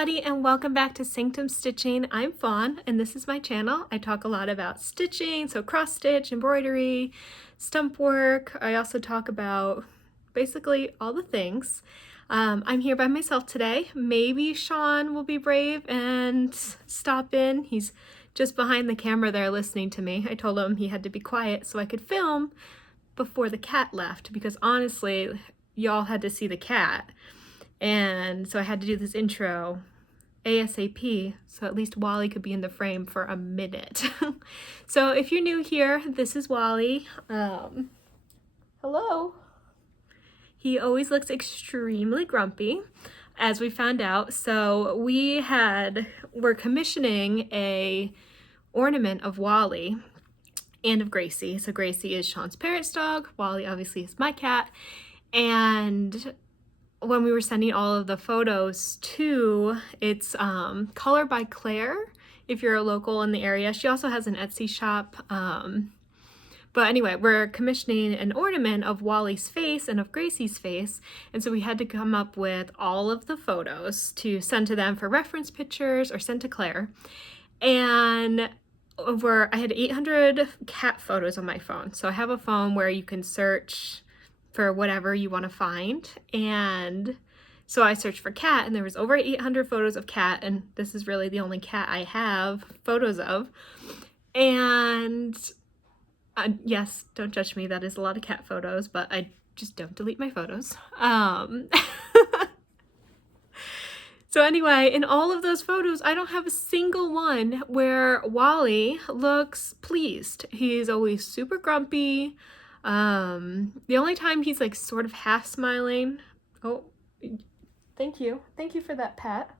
everybody, and welcome back to Sanctum Stitching. I'm Fawn, and this is my channel. I talk a lot about stitching, so cross stitch, embroidery, stump work. I also talk about basically all the things. I'm here by myself today. Maybe Sean will be brave and stop in. He's just behind the camera there listening to me. I told him he had to be quiet so I could film before the cat left, because honestly, y'all had to see the cat. And so I had to do this intro ASAP, so at least Wally could be in the frame for a minute. So if you're new here, this is Wally. Hello. He always looks extremely grumpy, as we found out. So we're commissioning a ornament of Wally and of Gracie. So Gracie is Sean's parents' dog. Wally obviously is my cat. And when we were sending all of the photos to, it's Color by Claire, if you're a local in the area. She also has an Etsy shop. But anyway, we're commissioning an ornament of Wally's face and of Gracie's face. And so we had to come up with all of the photos to send to them for reference pictures or send to Claire. And I had 800 cat photos on my phone. So I have a phone where you can search for whatever you want to find. And so I searched for cat, and there was over 800 photos of cat, and this is really the only cat I have photos of. And yes, don't judge me, that is a lot of cat photos, but I just don't delete my photos. So anyway, in all of those photos, I don't have a single one where Wally looks pleased. He's always super grumpy. The only time he's like sort of half smiling. Oh, thank you for that pat.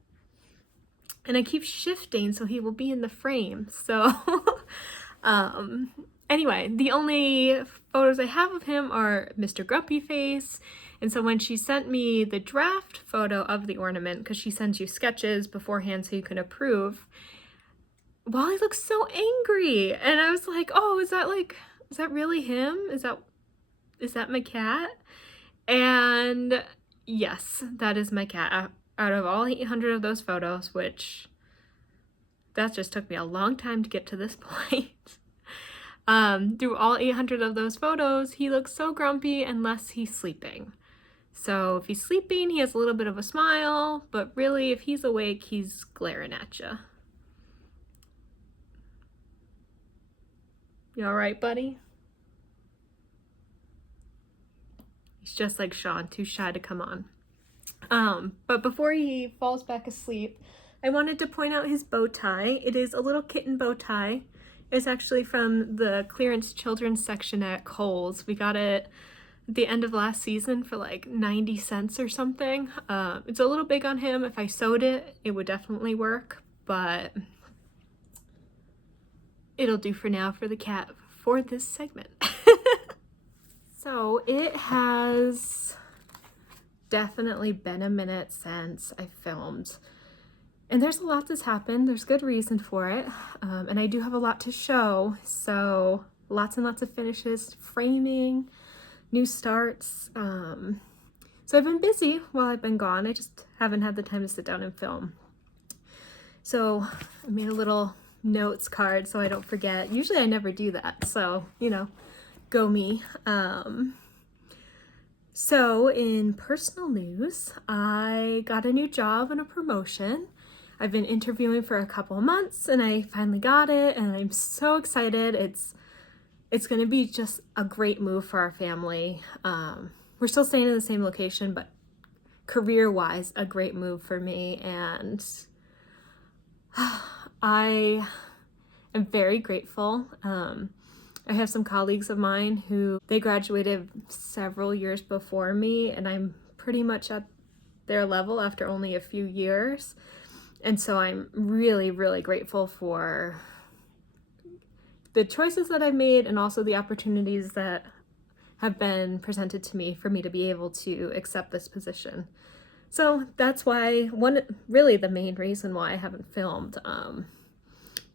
And I keep shifting so he will be in the frame. So anyway, the only photos I have of him are Mr. Grumpy Face. And so when she sent me the draft photo of the ornament, because she sends you sketches beforehand so you can approve, Wally looks so angry. And I was like, oh, is that really him? Is that my cat? And yes, that is my cat. Out of all 800 of those photos, which that just took me a long time to get to this point. Through all 800 of those photos, he looks so grumpy unless he's sleeping. So if he's sleeping, he has a little bit of a smile, but really if he's awake, he's glaring at you. You all right, buddy? He's just like Sean, too shy to come on. But before he falls back asleep, I wanted to point out his bow tie. It is a little kitten bow tie. It's actually from the clearance children's section at Kohl's. We got it at the end of last season for like 90 cents or something. It's a little big on him. If I sewed it, it would definitely work, but it'll do for now for the cat for this segment. So it has definitely been a minute since I filmed, and there's a lot that's happened. There's good reason for it, and I do have a lot to show, so lots and lots of finishes, framing, new starts. So I've been busy while I've been gone. I just haven't had the time to sit down and film. So I made a little notes card so I don't forget. Usually I never do that, so you know, go me. So in personal news, I got a new job and a promotion. I've been interviewing for a couple of months and I finally got it, and I'm so excited. It's gonna be just a great move for our family. We're still staying in the same location, but career-wise, a great move for me, and I am very grateful. I have some colleagues of mine who they graduated several years before me, and I'm pretty much at their level after only a few years. And so I'm really, really grateful for the choices that I've made, and also the opportunities that have been presented to me for me to be able to accept this position. So that's why, really the main reason why I haven't filmed.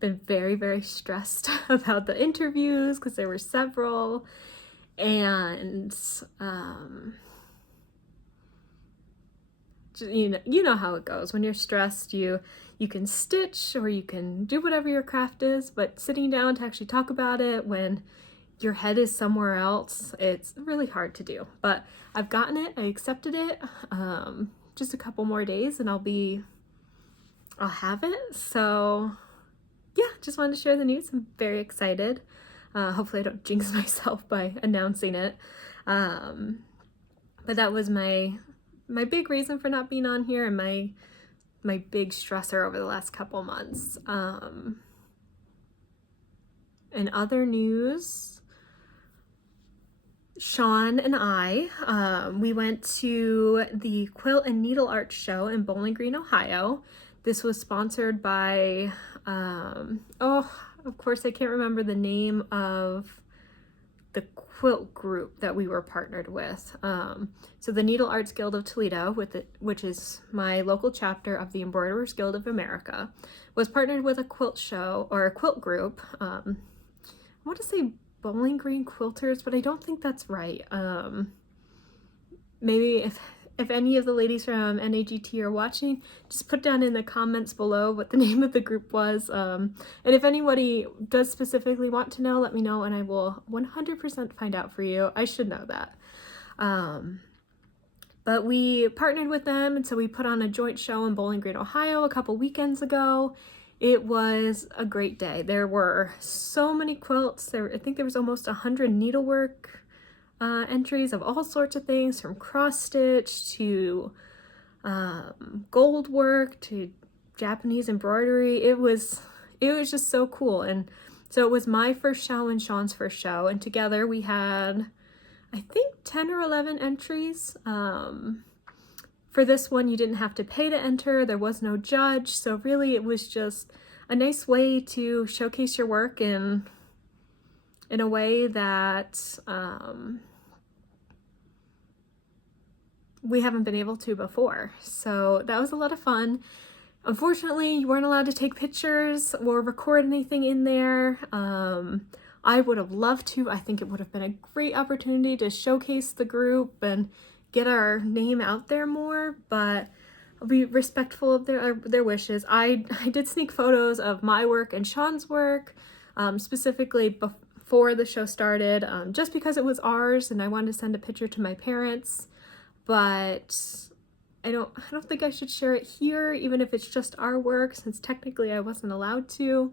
Been very, very stressed about the interviews because there were several, and you know how it goes. When you're stressed, you can stitch or you can do whatever your craft is, but sitting down to actually talk about it when your head is somewhere else, it's really hard to do. But I've gotten it, I accepted it. Just a couple more days and I'll have it. So yeah, just wanted to share the news. I'm very excited. Hopefully I don't jinx myself by announcing it. But that was my big reason for not being on here, and my big stressor over the last couple months. In other news, Sean and I, we went to the Quilt and Needle Art Show in Bowling Green, Ohio. This was sponsored by, of course I can't remember the name of the quilt group that we were partnered with. So the Needle Arts Guild of Toledo, which is my local chapter of the Embroiderers Guild of America, was partnered with a quilt show, or a quilt group. I want to say Bowling Green Quilters, but I don't think that's right. Maybe if any of the ladies from NAGT are watching, just put down in the comments below what the name of the group was. And if anybody does specifically want to know, let me know and I will 100% find out for you. I should know that. But we partnered with them, and so we put on a joint show in Bowling Green, Ohio a couple weekends ago. It was a great day. There were so many quilts. I think there was almost 100 needlework entries of all sorts of things, from cross stitch to gold work to Japanese embroidery. It was just so cool. And so it was my first show and Sean's first show, and together we had, I think, 10 or 11 entries. For this one, you didn't have to pay to enter. There was no judge. So really it was just a nice way to showcase your work in a way that we haven't been able to before. So that was a lot of fun. Unfortunately, you weren't allowed to take pictures or record anything in there. I would have loved to. I think it would have been a great opportunity to showcase the group and get our name out there more, but I'll be respectful of their wishes. I did sneak photos of my work and Sean's work, specifically before the show started, just because it was ours and I wanted to send a picture to my parents. But I don't think I should share it here, even if it's just our work, since technically I wasn't allowed to.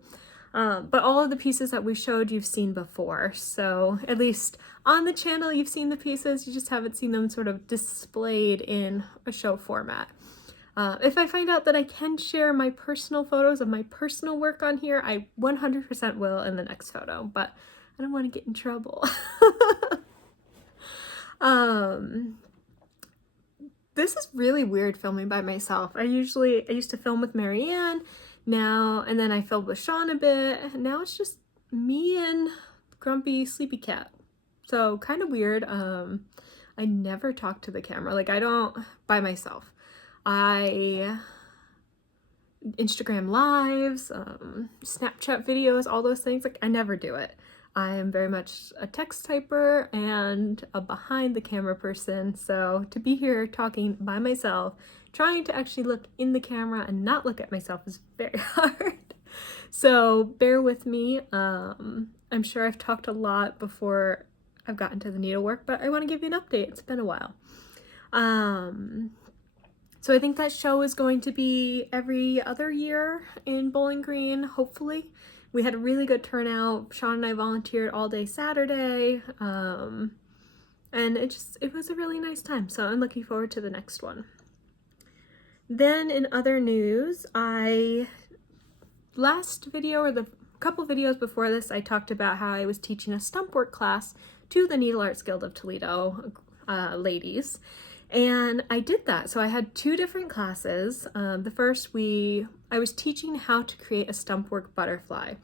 But all of the pieces that we showed you've seen before. So at least on the channel you've seen the pieces, you just haven't seen them sort of displayed in a show format. If I find out that I can share my personal photos of my personal work on here, I 100% will in the next photo, but I don't want to get in trouble. This is really weird filming by myself. I used to film with Marianne now, and then I filmed with Sean a bit, and now it's just me and grumpy sleepy cat. So kind of weird. I never talk to the camera. Like, I don't, by myself. I Instagram lives, Snapchat videos, all those things. Like, I never do it. I am very much a text typer and a behind the camera person. So to be here talking by myself, trying to actually look in the camera and not look at myself is very hard. So bear with me. I'm sure I've talked a lot before I've gotten to the needlework, but I want to give you an update. It's been a while. So I think that show is going to be every other year in Bowling Green, hopefully. We had a really good turnout. Sean and I volunteered all day Saturday, and it was a really nice time. So I'm looking forward to the next one. Then in other news, last video, or the couple videos before this, I talked about how I was teaching a stump work class to the Needle Arts Guild of Toledo ladies. And I did that. So I had two different classes. The first, I was teaching how to create a stump work butterfly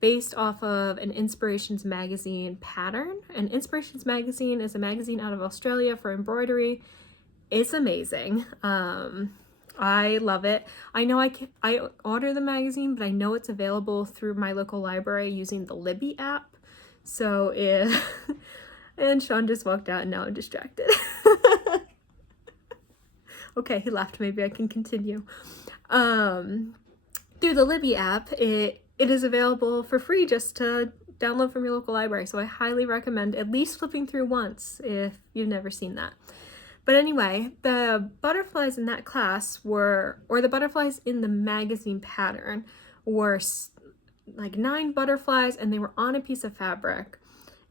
based off of an Inspirations magazine pattern. And Inspirations magazine is a magazine out of Australia for embroidery. It's amazing. I love it. I know I order the magazine, but I know it's available through my local library using the Libby app. So and Sean just walked out and now I'm distracted. Okay, he left. Maybe I can continue. Through the Libby app, it is available for free just to download from your local library. So I highly recommend at least flipping through once if you've never seen that. But anyway, the butterflies in that class were, or the butterflies in the magazine pattern were like 9 butterflies, and they were on a piece of fabric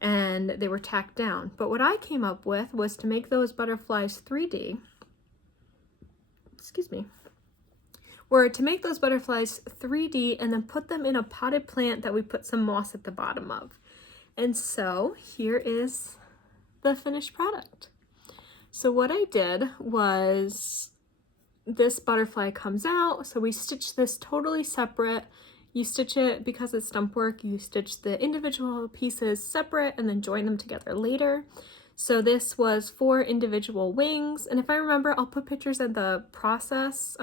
and they were tacked down. But what I came up with was to make those butterflies 3D. Excuse me. Were to make those butterflies 3D and then put them in a potted plant that we put some moss at the bottom of. And so here is the finished product. So what I did was, this butterfly comes out, so we stitched this totally separate. You stitch it, because it's stump work, you stitch the individual pieces separate and then join them together later. So this was 4 individual wings, and if I remember, I'll put pictures of the process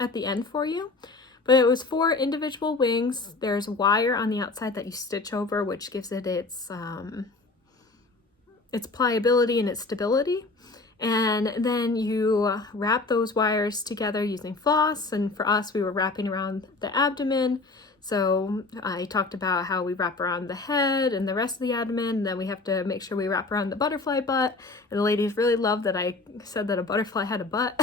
at the end for you. But it was 4 individual wings. There's wire on the outside that you stitch over, which gives it its pliability and its stability. And then you wrap those wires together using floss, and for us, we were wrapping around the abdomen. So I talked about how we wrap around the head and the rest of the abdomen, and then we have to make sure we wrap around the butterfly butt. And the ladies really loved that I said that a butterfly had a butt.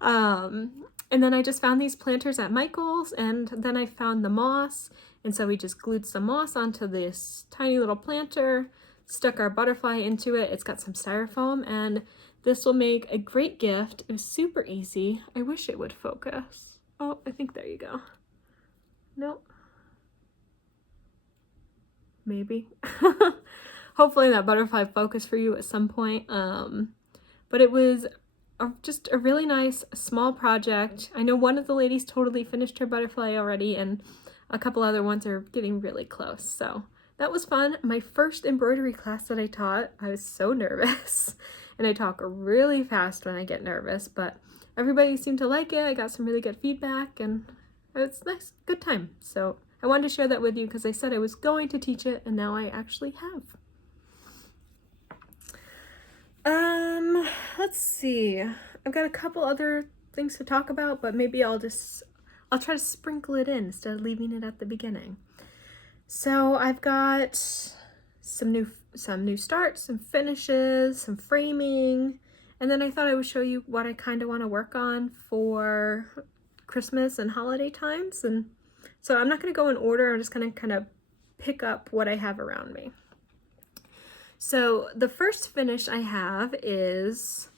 And then I just found these planters at Michael's, and then I found the moss. And so we just glued some moss onto this tiny little planter, stuck our butterfly into it. It's got some styrofoam, and this will make a great gift. It was super easy. I wish it would focus. Oh, I think there you go. Nope. Maybe. Hopefully that butterfly focused for you at some point. But it was just a really nice small project. I know one of the ladies totally finished her butterfly already, and a couple other ones are getting really close. So that was fun. My first embroidery class that I taught, I was so nervous. And I talk really fast when I get nervous, but everybody seemed to like it. I got some really good feedback, and it was a nice, good time. So I wanted to share that with you because I said I was going to teach it, and now I actually have. Let's see. I've got a couple other things to talk about, but maybe I'll try to sprinkle it in instead of leaving it at the beginning. So I've got some new starts, some finishes, some framing, and then I thought I would show you what I kind of want to work on for Christmas and holiday times. And so I'm not going to go in order. I'm just going to kind of pick up what I have around me. So the first finish I have is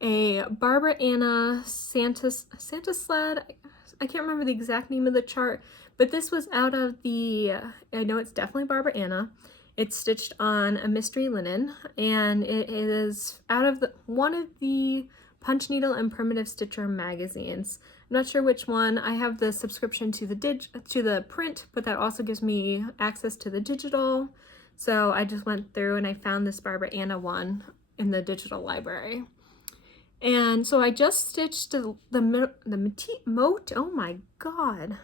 a Barbara Anna Santa sled. I can't remember the exact name of the chart, but this was out of the, I know it's definitely Barbara Anna. It's stitched on a mystery linen, and it is out of one of the Punch Needle and Primitive Stitcher magazines. I'm not sure which one. I have the subscription to the print, but that also gives me access to the digital. So I just went through and I found this Barbara Anna one in the digital library. And so I just stitched the motif, oh my God.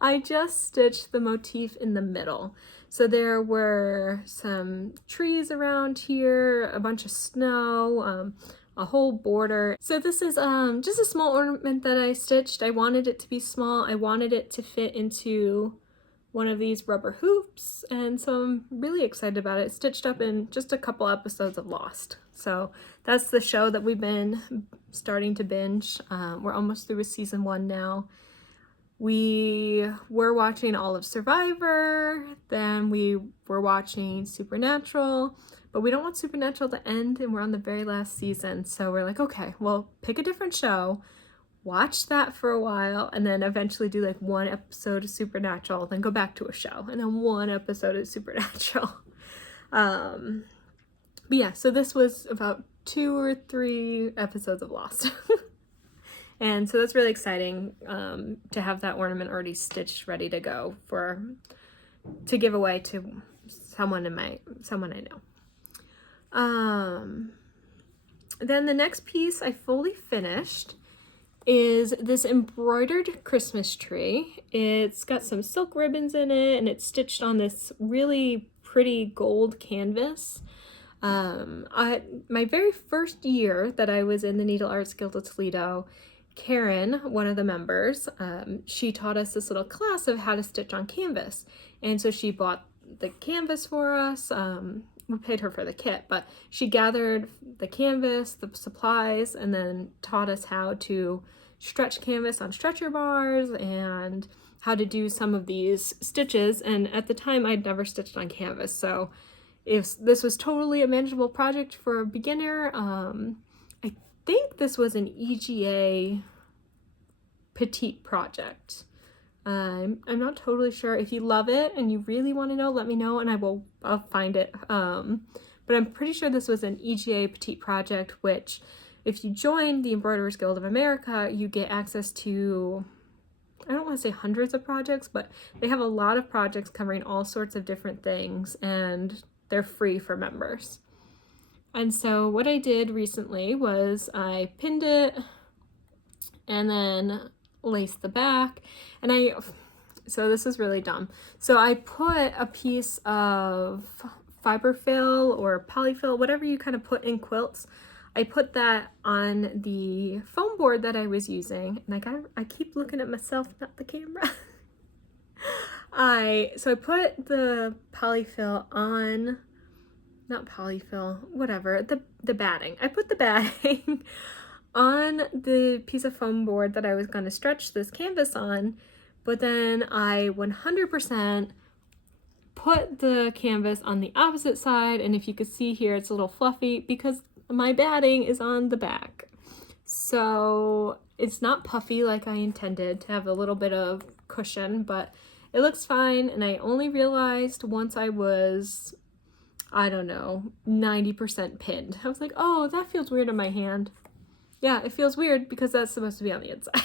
I just stitched the motif in the middle. So there were some trees around here, a bunch of snow, a whole border. So this is just a small ornament that I stitched. I wanted it to be small. I wanted it to fit into one of these rubber hoops, and so I'm really excited about it. It's stitched up in just a couple episodes of Lost. So that's the show that we've been starting to binge. We're almost through with season 1 now. We were watching all of Survivor, then we were watching Supernatural, but we don't want Supernatural to end, and we're on the very last season. So we're like, okay, well, pick a different show, watch that for a while, and then eventually do like 1 episode of Supernatural, then go back to a show, and then 1 episode of Supernatural. But yeah, so this was about 2 or 3 episodes of Lost. And so that's really exciting to have that ornament already stitched, ready to go to give away to someone I know. Then the next piece I fully finished is this embroidered Christmas tree. It's got some silk ribbons in it, and it's stitched on this really pretty gold canvas. My very first year that I was in the Needle Arts Guild of Toledo, Karen, one of the members, she taught us this little class of how to stitch on canvas. And so she bought the canvas for us. We paid her for the kit, but she gathered the canvas, the supplies, and then taught us how to stretch canvas on stretcher bars and how to do some of these stitches. And at the time I'd never stitched on canvas, so if this was totally a manageable project for a beginner. I think this was an EGA petite project. I'm not totally sure. If you love it and you really want to know, let me know and I'll find it. But I'm pretty sure this was an EGA petite project, which if you join the Embroiderers Guild of America, you get access to, I don't want to say hundreds of projects, but they have a lot of projects covering all sorts of different things, and they're free for members. And so what I did recently was I pinned it and then laced the back, and so this is really dumb. So I put a piece of fiberfill or polyfill, whatever you kind of put in quilts, I put that on the foam board that I was using, and I keep looking at myself, not the camera. So I put the polyfill on, not polyfill, whatever, the batting. I put the batting on the piece of foam board that I was going to stretch this canvas on, but then I 100% put the canvas on the opposite side, and if you could see here, it's a little fluffy because my batting is on the back. So it's not puffy like I intended, to have a little bit of cushion, but it looks fine. And I only realized once I was, I don't know, 90% pinned. I was like, oh, that feels weird on my hand. Yeah, it feels weird because that's supposed to be on the inside.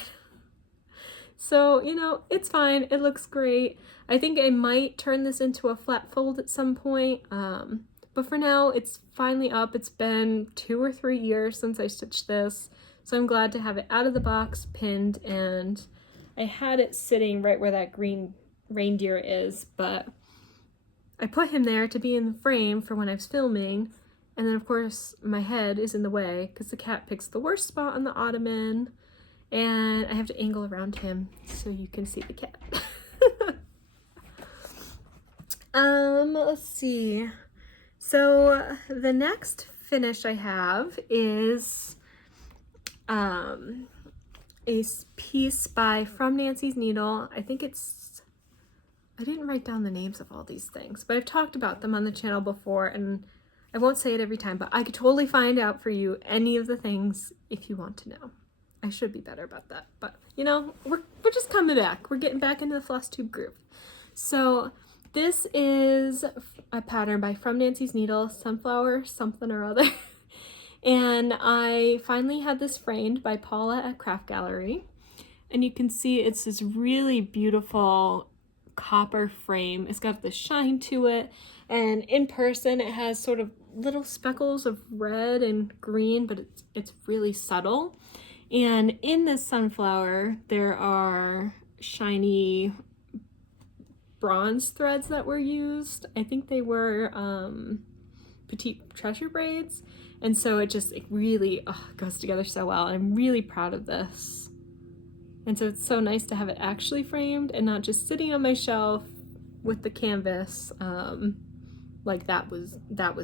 So, you know, it's fine. It looks great. I think I might turn this into a flat fold at some point. But for now, it's finally up. It's been 2 or 3 years since I stitched this, so I'm glad to have it out of the box, pinned, and I had it sitting right where that green reindeer is, but I put him there to be in the frame for when I was filming, and then of course my head is in the way because the cat picks the worst spot on the ottoman, and I have to angle around him so you can see the cat. Let's see. So the next finish I have is a piece by From Nancy's Needle. I didn't write down the names of all these things, but I've talked about them on the channel before, and I won't say it every time, but I could totally find out for you any of the things if you want to know. I should be better about that, but you know, we're just coming back. We're getting back into the Flosstube groove. So this is a pattern by From Nancy's Needle, Sunflower something or other. And I finally had this framed by Paula at Craft Gallery. And you can see it's this really beautiful copper frame. It's got this shine to it. And in person, it has sort of little speckles of red and green, but it's really subtle. And in this sunflower, there are shiny bronze threads that were used. I think they were petite treasure braids, and so it really goes together so well. I'm really proud of this, and so it's so nice to have it actually framed and not just sitting on my shelf with the canvas like that was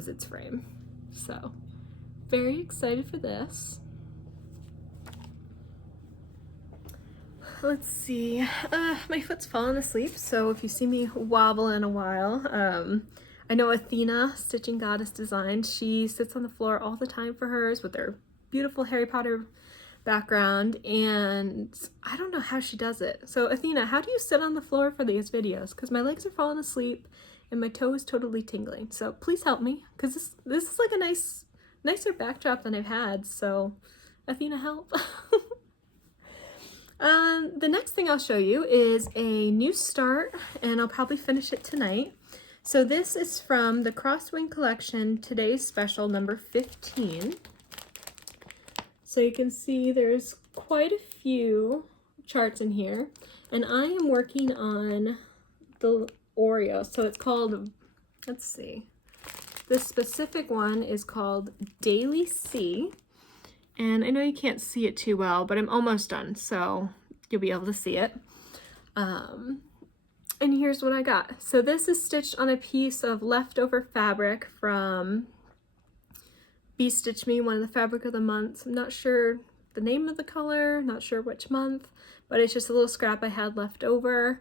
its frame. So very excited for this. Let's see, my foot's fallen asleep, so if you see me wobble in a while, I know Athena, Stitching Goddess Designs, she sits on the floor all the time for hers with her beautiful Harry Potter background, and I don't know how she does it. So Athena, how do you sit on the floor for these videos? Because my legs are falling asleep and my toe is totally tingling, so please help me, because this is like a nicer backdrop than I've had, so Athena, help. The next thing I'll show you is a new start, and I'll probably finish it tonight. So this is from the Crosswing Collection, today's special, number 15. So you can see there's quite a few charts in here, and I am working on the Oreo. So it's called, let's see, This specific one is called Daily Sea. And I know you can't see it too well, but I'm almost done, so you'll be able to see it. And here's what I got. So this is stitched on a piece of leftover fabric from Bee Stitch Me, one of the fabric of the months. I'm not sure the name of the color, not sure which month, but it's just a little scrap I had left over.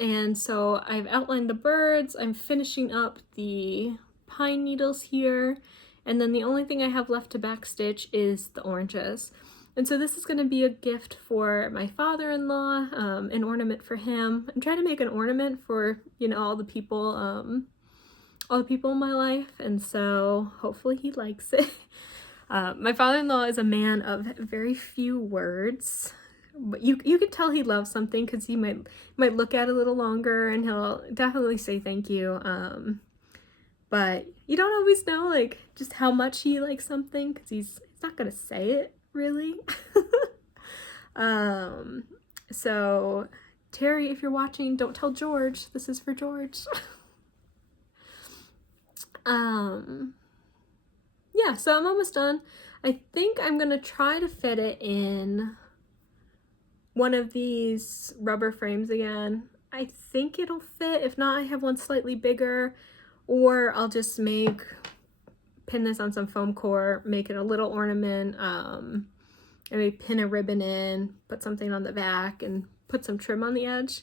And so I've outlined the birds, I'm finishing up the pine needles here, and then the only thing I have left to backstitch is the oranges. And so this is going to be a gift for my father-in-law, an ornament for him. I'm trying to make an ornament for, you know, all the people in my life, and so hopefully he likes it. My father-in-law is a man of very few words. But you can tell he loves something because he might look at it a little longer, and he'll definitely say thank you. But you don't always know like just how much he likes something because he's not gonna say it really. So Terry, if you're watching, don't tell George. This is for George. Yeah, so I'm almost done. I think I'm gonna try to fit it in one of these rubber frames again. I think it'll fit. If not, I have one slightly bigger, or I'll just pin this on some foam core, make it a little ornament, and maybe pin a ribbon in, put something on the back, and put some trim on the edge.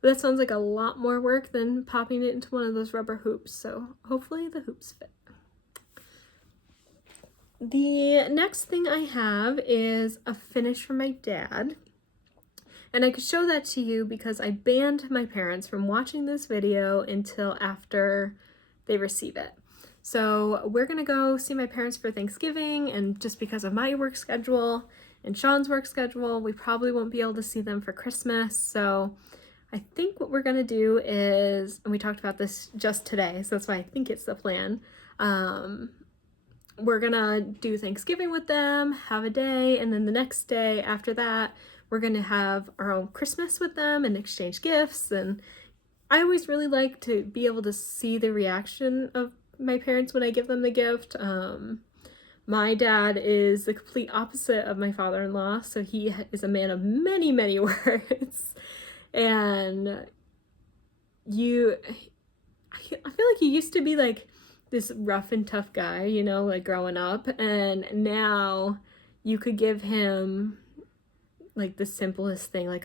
But that sounds like a lot more work than popping it into one of those rubber hoops, so hopefully the hoops fit. The next thing I have is a finish for my dad. And I could show that to you because I banned my parents from watching this video until after they receive it. So we're gonna go see my parents for Thanksgiving, and just because of my work schedule and Sean's work schedule, we probably won't be able to see them for Christmas. So I think what we're gonna do is, and we talked about this just today, so that's why I think it's the plan. We're gonna do Thanksgiving with them, have a day, and then the next day after that, we're gonna have our own Christmas with them and exchange gifts. And I always really like to be able to see the reaction of my parents when I give them the gift. My dad is the complete opposite of my father-in-law, so he is a man of many, many words. And I feel like he used to be like this rough and tough guy, you know, like growing up, and now you could give him like the simplest thing, like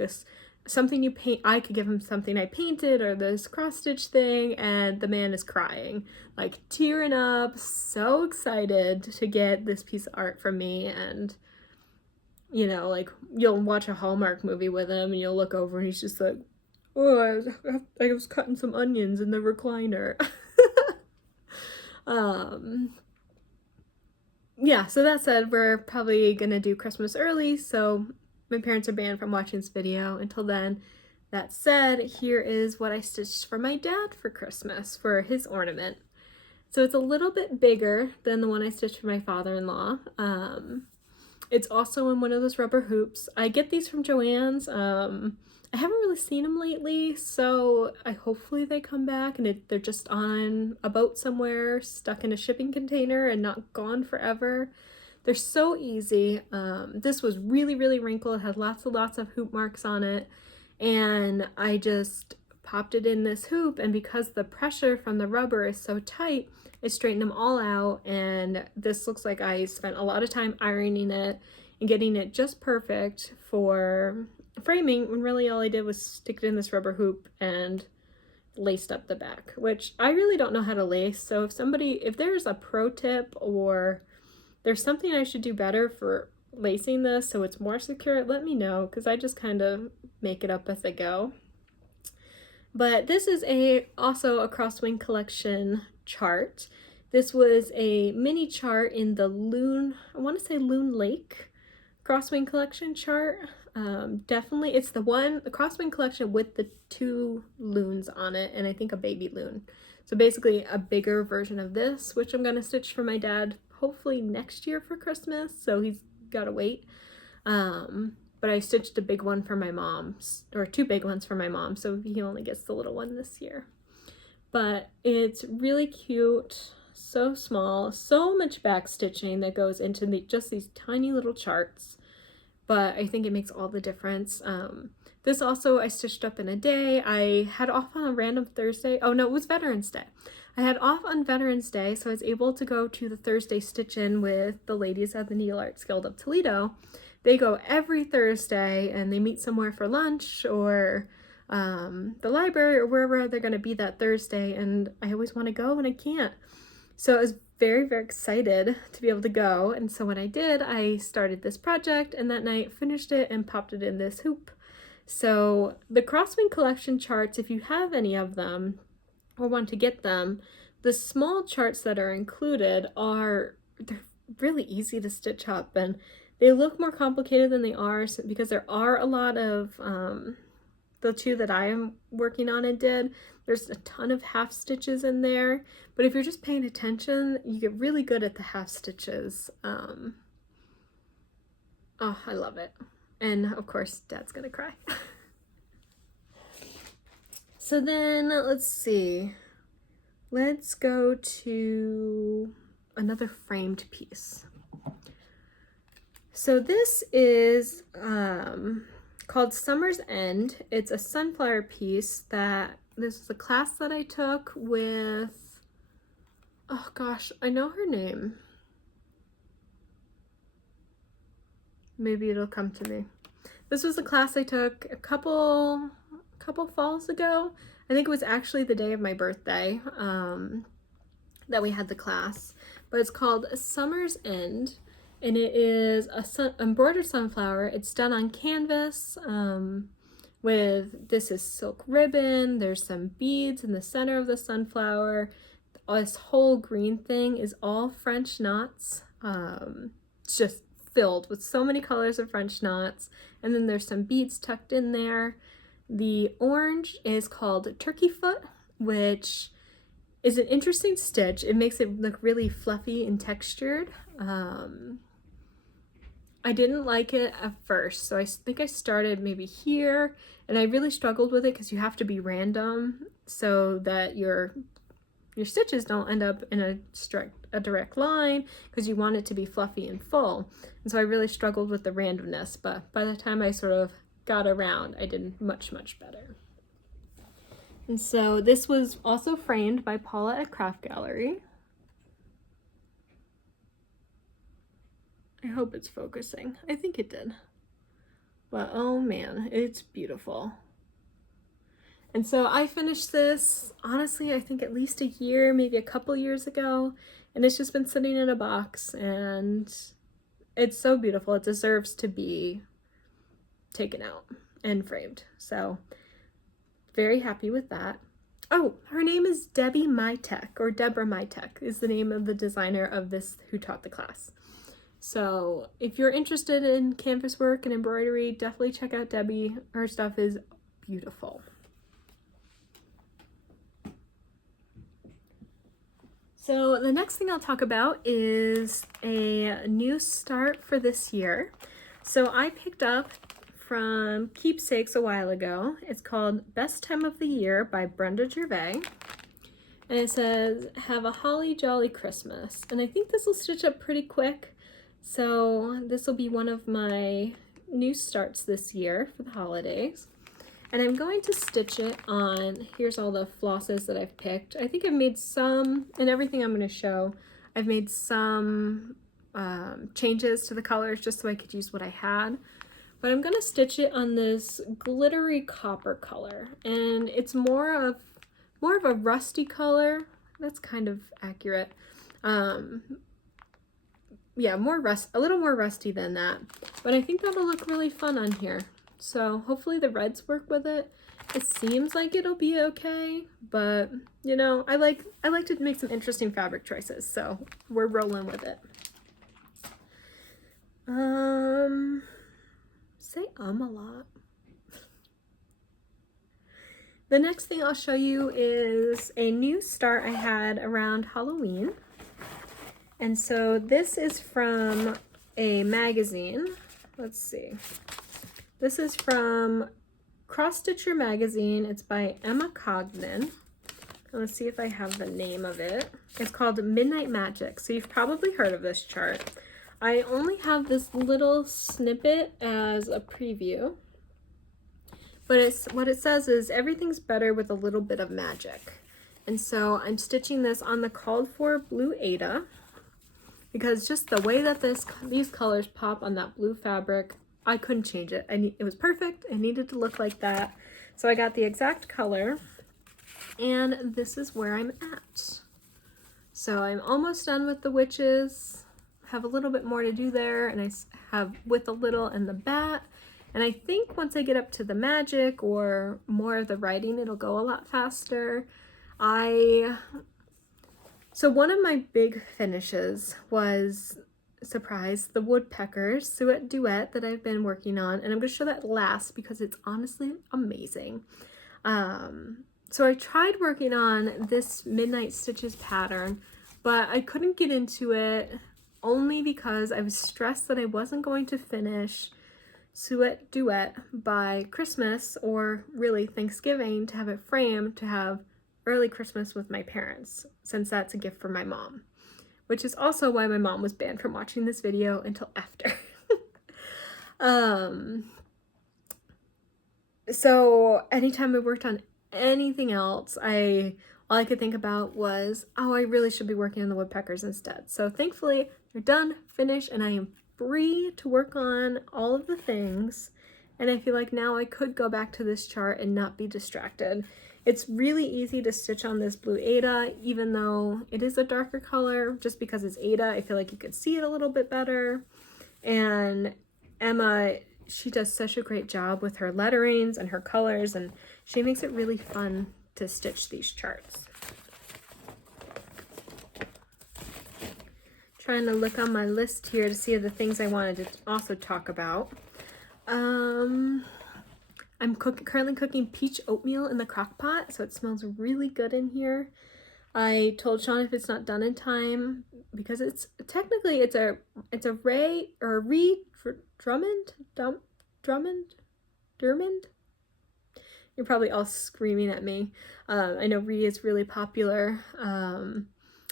something you paint. I could give him something I painted or this cross stitch thing, and the man is crying, like tearing up, so excited to get this piece of art from me. And you know, like you'll watch a Hallmark movie with him and you'll look over and he's just like, oh, I was cutting some onions in the recliner. Yeah, so that said, we're probably gonna do Christmas early, so my parents are banned from watching this video until then. That said, here is what I stitched for my dad for Christmas for his ornament. So it's a little bit bigger than the one I stitched for my father-in-law. It's also in one of those rubber hoops. I get these from Joann's. I haven't really seen them lately, so hopefully they come back and they're just on a boat somewhere, stuck in a shipping container and not gone forever. They're so easy. This was really, really wrinkled. It had lots of hoop marks on it, and I just popped it in this hoop, and because the pressure from the rubber is so tight, it straightened them all out. And this looks like I spent a lot of time ironing it and getting it just perfect for framing, when really all I did was stick it in this rubber hoop and laced up the back, which I really don't know how to lace. So if there's a pro tip or there's something I should do better for lacing this so it's more secure, let me know, because I just kind of make it up as I go. But this is also a Crosswing Collection chart. This was a mini chart in the Loon Lake Crosswing Collection chart. Definitely it's the Crosswing Collection with the 2 loons on it, and I think a baby loon. So basically a bigger version of this, which I'm gonna stitch for my dad hopefully next year for Christmas, so he's gotta wait. But I stitched a big one for my mom, or 2 big ones for my mom, so he only gets the little one this year. but it's really cute, so small, so much back stitching that goes into just these tiny little charts, but I think it makes all the difference. This also I stitched up in a day. I had off on a random Thursday. Oh no, it was Veterans Day. I had off on Veterans Day, so I was able to go to the Thursday stitch-in with the ladies at the Needle Arts Guild of Toledo. They go every Thursday and they meet somewhere for lunch or the library or wherever they're going to be that Thursday, and I always want to go and I can't. So I was very, very excited to be able to go, and so when I did, I started this project, and that night finished it and popped it in this hoop. So the Crosswing collection charts, if you have any of them or want to get them, the small charts that are included they're really easy to stitch up, and they look more complicated than they are because there are a lot of the two that I am working on and did, there's a ton of half stitches in there, but if you're just paying attention, you get really good at the half stitches. Oh, I love it. And of course, Dad's gonna cry. So then, let's see. Let's go to another framed piece. So this is called Summer's End. It's a sunflower piece this is a class that I took with, oh gosh, I know her name. Maybe it'll come to me. This was a class I took a couple falls ago. I think it was actually the day of my birthday that we had the class, but it's called Summer's End, and it is a embroidered sunflower. It's done on canvas this is silk ribbon. There's some beads in the center of the sunflower. This whole green thing is all French knots. It's just filled with so many colors of French knots, and then there's some beads tucked in there. The orange is called Turkey Foot, which is an interesting stitch. It makes it look really fluffy and textured. I didn't like it at first, so I think I started maybe here, and I really struggled with it because you have to be random so that your stitches don't end up in a direct line, because you want it to be fluffy and full. And so I really struggled with the randomness, but by the time I sort of got around, I did much, much better. And so this was also framed by Paula at Craft Gallery. I hope it's focusing. I think it did. But oh man, it's beautiful. And so I finished this, honestly, I think at least a year, maybe a couple years ago, and it's just been sitting in a box, and it's so beautiful. It deserves to be taken out and framed. So very happy with that. Oh, her name is Debbie Mytek, or Deborah Mytek is the name of the designer of this who taught the class. So if you're interested in canvas work and embroidery, definitely check out Debbie. Her stuff is beautiful. So the next thing I'll talk about is a new start for this year. So I picked up from Keepsakes a while ago. It's called Best Time of the Year by Brenda Gervais. And it says, have a holly jolly Christmas. And I think this will stitch up pretty quick. So this will be one of my new starts this year for the holidays. And I'm going to stitch it on, here's all the flosses that I've picked. I think I've made some, and everything I'm going to show, I've made some changes to the colors just so I could use what I had. But I'm going to stitch it on this glittery copper color. And it's more of a rusty color. That's kind of accurate. Yeah, a little more rusty than that, but I think that'll look really fun on here. So hopefully the reds work with it. It seems like it'll be okay, but you know, I like to make some interesting fabric choices, so we're rolling with it. Say a lot. The next thing I'll show you is a new start I had around Halloween. And so this is from a magazine. Let's see. This is from Cross Stitcher magazine. It's by Emma Cognan. Let's see if I have the name of it. It's called Midnight Magic. So you've probably heard of this chart. I only have this little snippet as a preview. But what it says is everything's better with a little bit of magic. And so I'm stitching this on the called for blue Aida because just the way that these colors pop on that blue fabric, I couldn't change it. It was perfect. It needed to look like that. So I got the exact color, and this is where I'm at. So I'm almost done with the witches. Have a little bit more to do there, and I have with a little and the bat. And I think once I get up to the magic or more of the writing, it'll go a lot faster. So one of my big finishes was, surprise, the woodpeckers Suet Duet that I've been working on. And I'm going to show that last because it's honestly amazing. So I tried working on this Midnight Stitches pattern, but I couldn't get into it only because I was stressed that I wasn't going to finish Suet Duet by Christmas, or really Thanksgiving, to have it framed to have early Christmas with my parents, since that's a gift from my mom, which is also why my mom was banned from watching this video until after. So anytime I worked on anything else, all I could think about was, oh, I really should be working on the woodpeckers instead. So thankfully they're done, finished, and I am free to work on all of the things, and I feel like now I could go back to this chart and not be distracted. It's really easy to stitch on this blue Aida, even though it is a darker color. Just because it's Aida, I feel like you could see it a little bit better. And Emma, she does such a great job with her letterings and her colors, and she makes it really fun to stitch these charts. Trying to look on my list here to see the things I wanted to also talk about. I'm currently cooking peach oatmeal in the crock pot, so it smells really good in here. I told Sean if it's not done in time, because it's a Reed Drummond. You're probably all screaming at me. I know Ree is really popular.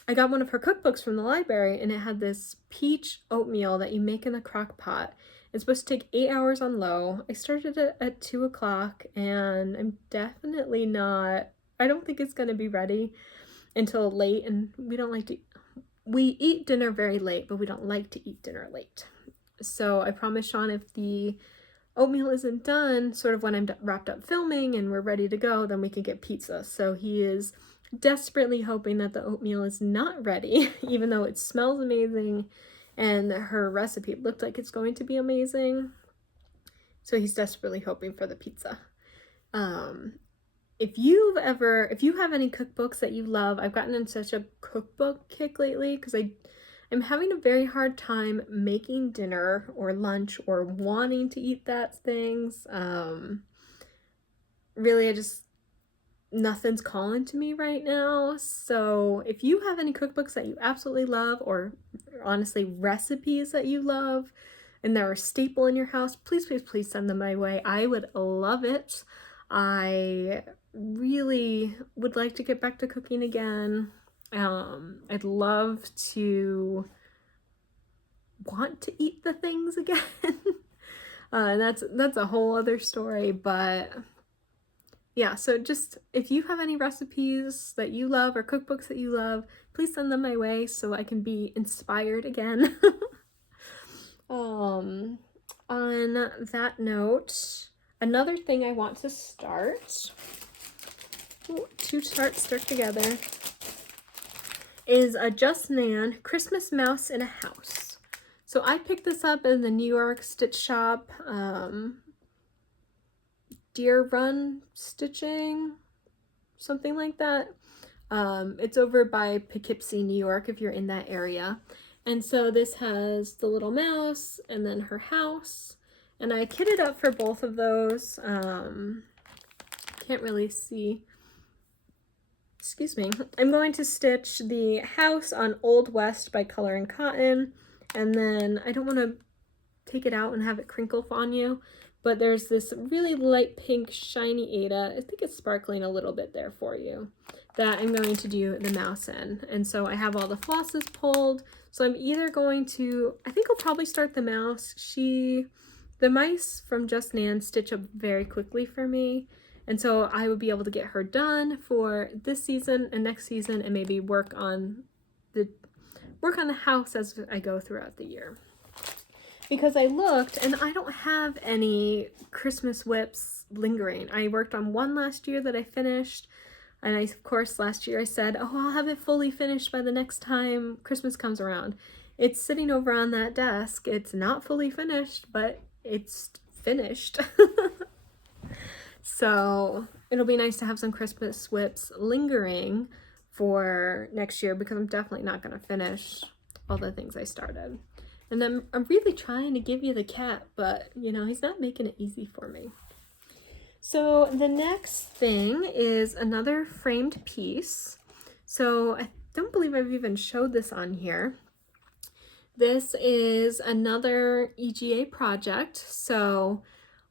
I got one of her cookbooks from the library, and it had this peach oatmeal that you make in the crock pot. It's supposed to take 8 hours on low. I started it at 2 o'clock, and I'm definitely not, I don't think it's going to be ready until late, and we eat dinner very late, but we don't like to eat dinner late. So I promised Sean if the oatmeal isn't done, sort of when I'm wrapped up filming and we're ready to go, then we can get pizza. So he is desperately hoping that the oatmeal is not ready, even though it smells amazing and her recipe looked like it's going to be amazing. So he's desperately hoping for the pizza. If you have any cookbooks that you love, I've gotten in such a cookbook kick lately because I'm having a very hard time making dinner or lunch or wanting to eat that things. Really, nothing's calling to me right now. So if you have any cookbooks that you absolutely love, or honestly recipes that you love and they're a staple in your house, please send them my way. I would love it. I really would like to get back to cooking again. I'd love to want to eat the things again. That's a whole other story, but yeah, so just if you have any recipes that you love or cookbooks that you love, please send them my way so I can be inspired again. On that note, another thing I want to start, two charts stuck together, is a Just Nan Christmas Mouse in a House. So I picked this up in the New York Stitch Shop, Deer Run Stitching, something like that. It's over by Poughkeepsie, New York, if you're in that area. And so this has the little mouse and then her house. And I kitted up for both of those. Can't really see. Excuse me. I'm going to stitch the house on Old West by Color and Cotton. And then I don't want to take it out and have it crinkle on you. but there's this really light pink shiny Ada, I think it's sparkling a little bit there for you, that I'm going to do the mouse in. And so I have all the flosses pulled, so I'm either going to, I think I'll probably start the mouse. The mice from Just Nan stitch up very quickly for me, and so I would be able to get her done for this season and next season, and maybe work on the house as I go throughout the year. Because I looked and I don't have any Christmas whips lingering. I worked on one last year that I finished, and of course last year I said, oh, I'll have it fully finished by the next time Christmas comes around. It's sitting over on that desk. It's not fully finished, but it's finished. So it'll be nice to have some Christmas whips lingering for next year, because I'm definitely not going to finish all the things I started. And I'm really trying to give you the cat, but you know, he's not making it easy for me. So the next thing is another framed piece. So I don't believe I've even showed this on here. This is another EGA project. So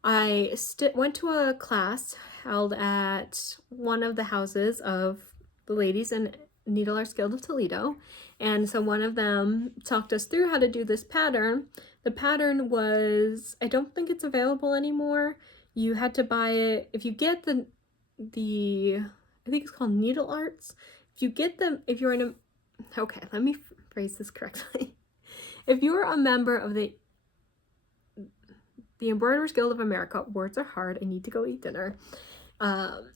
I went to a class held at one of the houses of the ladies in Needle Arts Guild of Toledo. And so one of them talked us through how to do this pattern. The pattern was, I don't think it's available anymore. You had to buy it, if you get the I think it's called Needle Arts. If you get them, if you're in a, okay, let me phrase this correctly. If you're a member of the Embroiderers Guild of America, words are hard, I need to go eat dinner.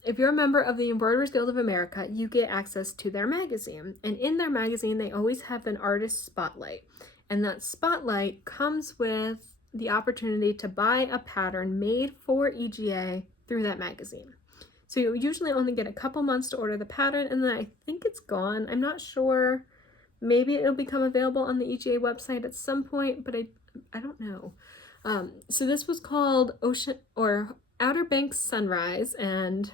If you're a member of the Embroiderers Guild of America, you get access to their magazine. And in their magazine, they always have an artist spotlight. And that spotlight comes with the opportunity to buy a pattern made for EGA through that magazine. So you usually only get a couple months to order the pattern, and then I think it's gone. I'm not sure. Maybe it'll become available on the EGA website at some point, but I don't know. So this was called Outer Banks Sunrise, and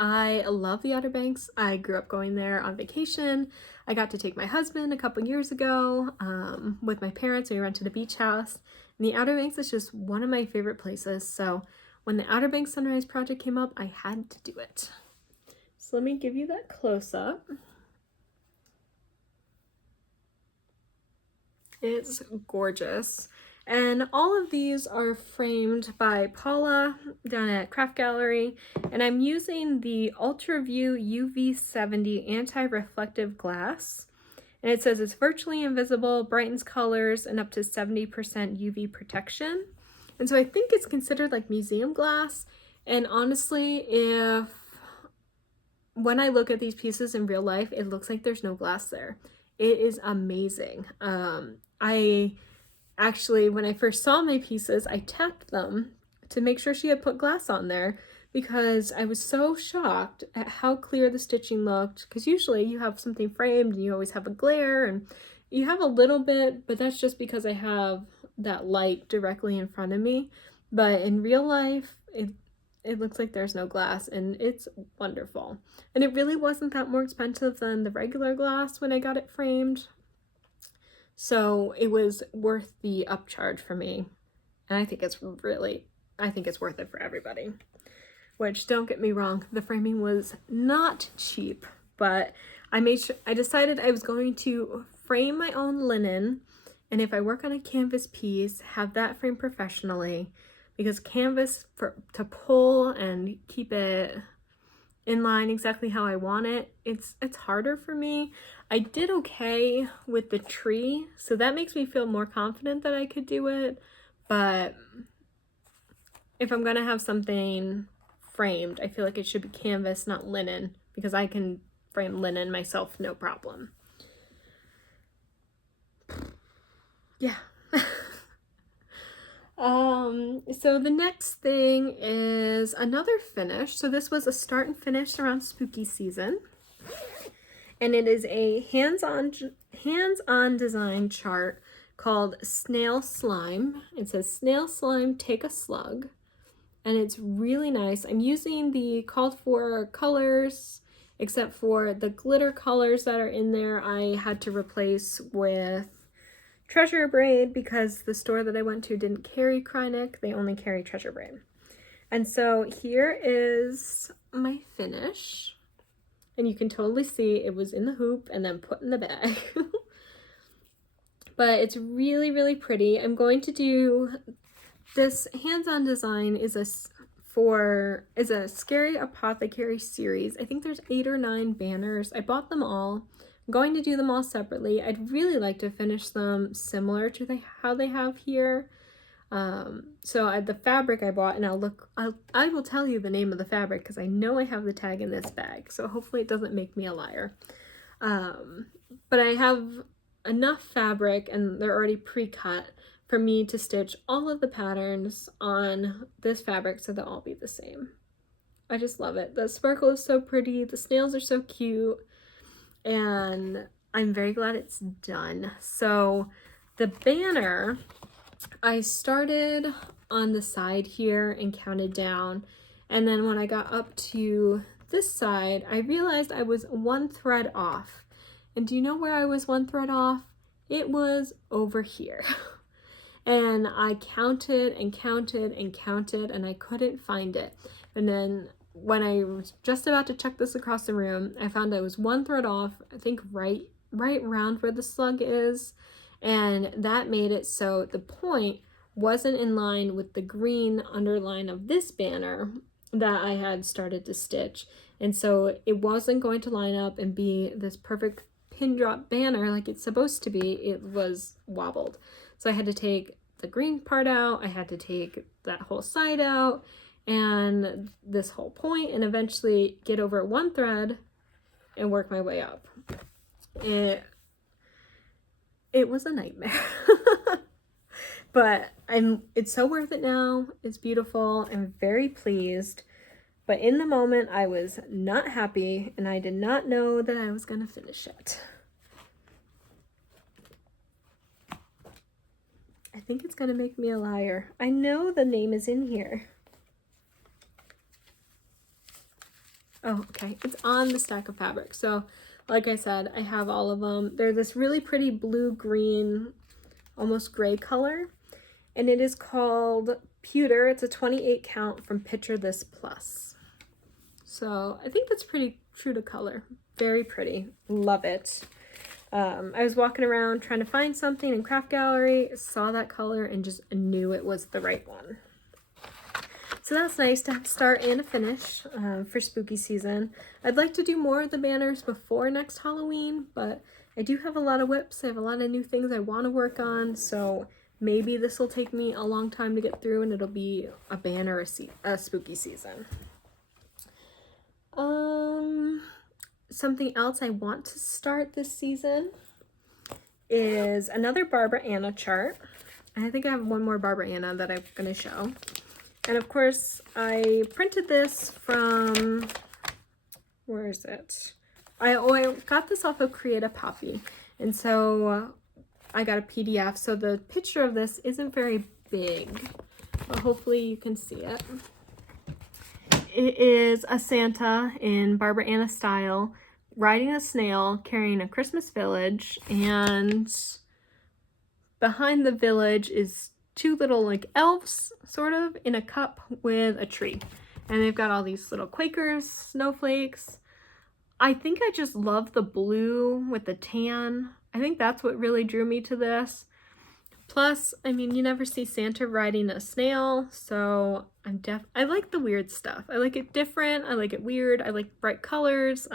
I love the Outer Banks. I grew up going there on vacation. I got to take my husband a couple years ago with my parents. We rented a beach house, and the Outer Banks is just one of my favorite places. So when the Outer Banks Sunrise project came up, I had to do it. So let me give you that close-up. It's gorgeous. And all of these are framed by Paula down at Craft Gallery, and I'm using the UltraView UV70 anti-reflective glass, and it says it's virtually invisible, brightens colors, and up to 70% UV protection. And so I think it's considered like museum glass, and honestly, when I look at these pieces in real life, it looks like there's no glass there. It is amazing. Actually, when I first saw my pieces, I tapped them to make sure she had put glass on there, because I was so shocked at how clear the stitching looked. Because usually you have something framed and you always have a glare, and you have a little bit, but that's just because I have that light directly in front of me. But in real life, it looks like there's no glass, and it's wonderful. And it really wasn't that more expensive than the regular glass when I got it framed. So it was worth the upcharge for me, and I think it's worth it for everybody. Which, don't get me wrong, the framing was not cheap, but I decided I was going to frame my own linen, and if I work on a canvas piece, have that framed professionally, because canvas to pull and keep it in line exactly how I want it, it's harder for me. I did okay with the tree, so that makes me feel more confident that I could do it, but if I'm gonna have something framed, I feel like it should be canvas, not linen, because I can frame linen myself, no problem. Yeah. So the next thing is another finish. So this was a start and finish around spooky season, and it is a hands-on design chart called Snail Slime. It says Snail Slime, Take a Slug, and it's really nice. I'm using the called for colors, except for the glitter colors that are in there I had to replace with Treasure Braid because the store that I went to didn't carry Krynic, they only carry Treasure Braid. And so here is my finish. And you can totally see it was in the hoop and then put in the bag. But it's really, really pretty. I'm going to do this hands-on design is a Scary Apothecary series. I think there's 8 or 9 banners. I bought them all. I'm going to do them all separately. I'd really like to finish them similar to how they have here. So the fabric I bought, and I will tell you the name of the fabric because I know I have the tag in this bag. So hopefully it doesn't make me a liar. But I have enough fabric and they're already pre-cut for me to stitch all of the patterns on this fabric so they'll all be the same. I just love it. The sparkle is so pretty, the snails are so cute, and I'm very glad it's done. So the banner, I started on the side here and counted down, and then when I got up to this side, I realized I was 1 thread off. And do you know where I was 1 thread off? It was over here. And I counted and counted and counted and I couldn't find it. And then when I was just about to chuck this across the room, I found I was 1 thread off, I think right around where the slug is. And that made it so the point wasn't in line with the green underline of this banner that I had started to stitch. And so it wasn't going to line up and be this perfect pin drop banner like it's supposed to be. It was wobbled. So I had to take the green part out, I had to take that whole side out, and this whole point, and eventually get over 1 thread and work my way up. It was a nightmare. But it's so worth it now. It's beautiful. I'm very pleased. But in the moment, I was not happy, and I did not know that I was going to finish it. I think it's going to make me a liar. I know the name is in here. Oh, okay. It's on the stack of fabric. So, like I said, I have all of them. They're this really pretty blue-green, almost gray color. And it is called Pewter. It's a 28 count from Picture This Plus. So I think that's pretty true to color. Very pretty. Love it. I was walking around trying to find something in Craft Gallery, saw that color, and just knew it was the right one. So that's nice to have a start and a finish for spooky season. I'd like to do more of the banners before next Halloween, but I do have a lot of whips. I have a lot of new things I want to work on, so maybe this will take me a long time to get through and it'll be a banner a spooky season. Something else I want to start this season is another Barbara Anna chart. I think I have one more Barbara Anna that I'm going to show. And of course, I printed this from, where is it? I got this off of Create a Poppy. And so I got a PDF. So the picture of this isn't very big, but hopefully you can see it. It is a Santa in Barbara Anna style, riding a snail, carrying a Christmas village, and behind the village is 2 little like elves, sort of, in a cup with a tree. And they've got all these little Quakers, snowflakes. I think I just love the blue with the tan. I think that's what really drew me to this. Plus, I mean, you never see Santa riding a snail, so I like the weird stuff. I like it different, I like it weird, I like bright colors,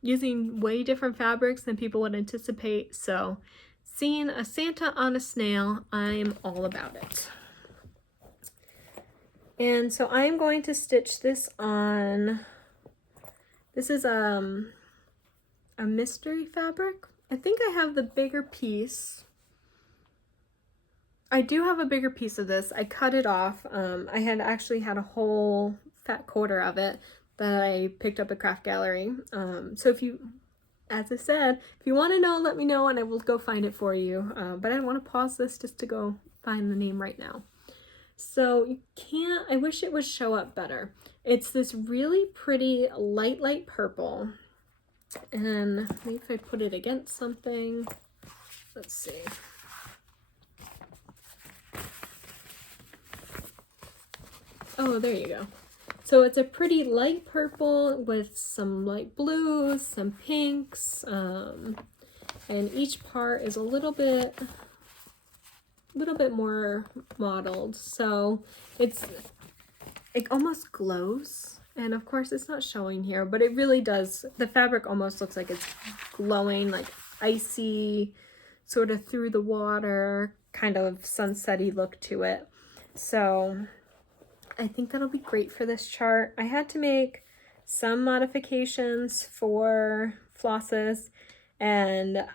using way different fabrics than people would anticipate, so seeing a Santa on a snail, I'm all about it. And so I am going to stitch this on, this is a mystery fabric. I think I have the bigger piece. I do have a bigger piece of this. I cut it off. I had actually had a whole fat quarter of it that I picked up at Craft Gallery. So if you, as I said, if you want to know, let me know and I will go find it for you. But I want to pause this just to go find the name right now. So you can't, I wish it would show up better. It's this really pretty light purple. And maybe if I put it against something, let's see. Oh, there you go. So it's a pretty light purple with some light blues, some pinks, and each part is a little bit more mottled. So it almost glows. And of course it's not showing here, but it really does. The fabric almost looks like it's glowing, like icy, sort of through the water, kind of sunsetty look to it. So I think that'll be great for this chart. I had to make some modifications for flosses, and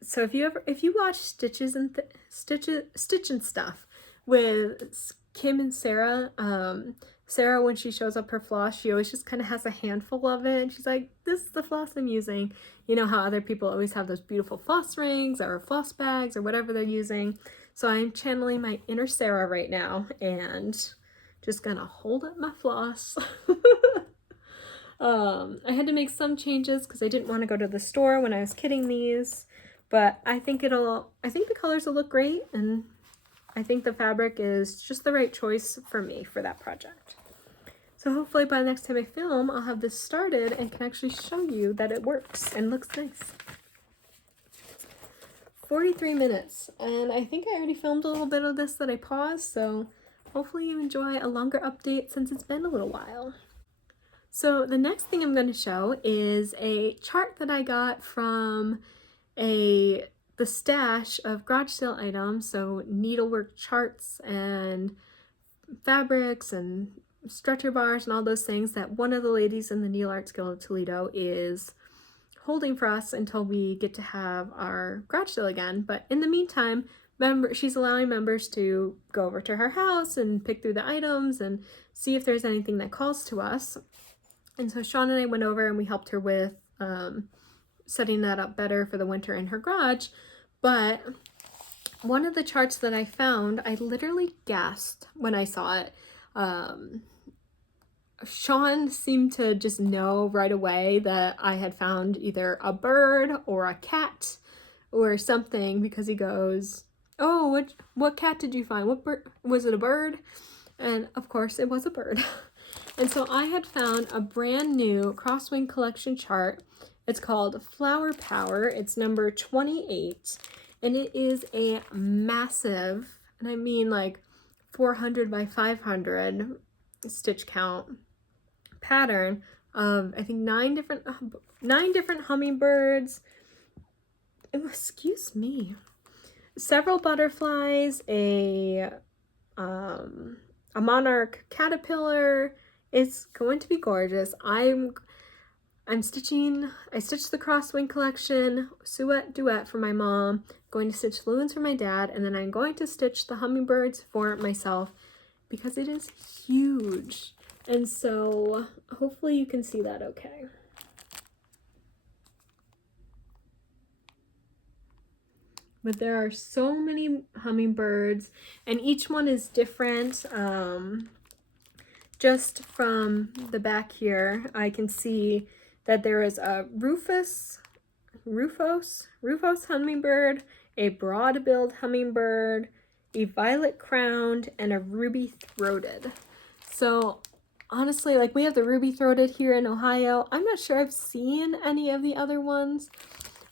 so if you watch Stitch and Stuff with Kim and Sarah, Sarah, when she shows up her floss, she always just kind of has a handful of it, and she's like, this is the floss I'm using. You know how other people always have those beautiful floss rings or floss bags or whatever they're using. So I'm channeling my inner Sarah right now and just gonna hold up my floss. I had to make some changes because I didn't want to go to the store when I was kitting these, but I think the colors will look great, and I think the fabric is just the right choice for me for that project. So hopefully by the next time I film, I'll have this started and can actually show you that it works and looks nice. 43 minutes, and I think I already filmed a little bit of this that I paused, so hopefully you enjoy a longer update since it's been a little while. So the next thing I'm going to show is a chart that I got from the stash of garage sale items, so needlework charts and fabrics and stretcher bars and all those things that one of the ladies in the Needle Arts Guild of Toledo is holding for us until we get to have our garage sale again. But in the meantime, she's allowing members to go over to her house and pick through the items and see if there's anything that calls to us. And so Sean and I went over and we helped her with setting that up better for the winter in her garage. But one of the charts that I found, I literally gasped when I saw it. Sean seemed to just know right away that I had found either a bird or a cat or something, because he goes, oh, what cat did you find? What bird? Was it a bird? And of course it was a bird. And so I had found a brand new Crosswing collection chart. It's called Flower Power. It's number 28, and it is a massive, and I mean like 400 by 500 stitch count pattern of, I think, nine different hummingbirds. Excuse me. Several butterflies, a monarch caterpillar. It's going to be gorgeous. I stitched the Crosswing collection, Suet Duet for my mom, going to stitch loons for my dad, and then I'm going to stitch the hummingbirds for myself because it is huge. And so hopefully you can see that okay. But there are so many hummingbirds, and each one is different. Just from the back here, I can see that there is a Rufous hummingbird, a broad-billed hummingbird, a violet-crowned, and a ruby-throated. So honestly, like, we have the ruby-throated here in Ohio. I'm not sure I've seen any of the other ones.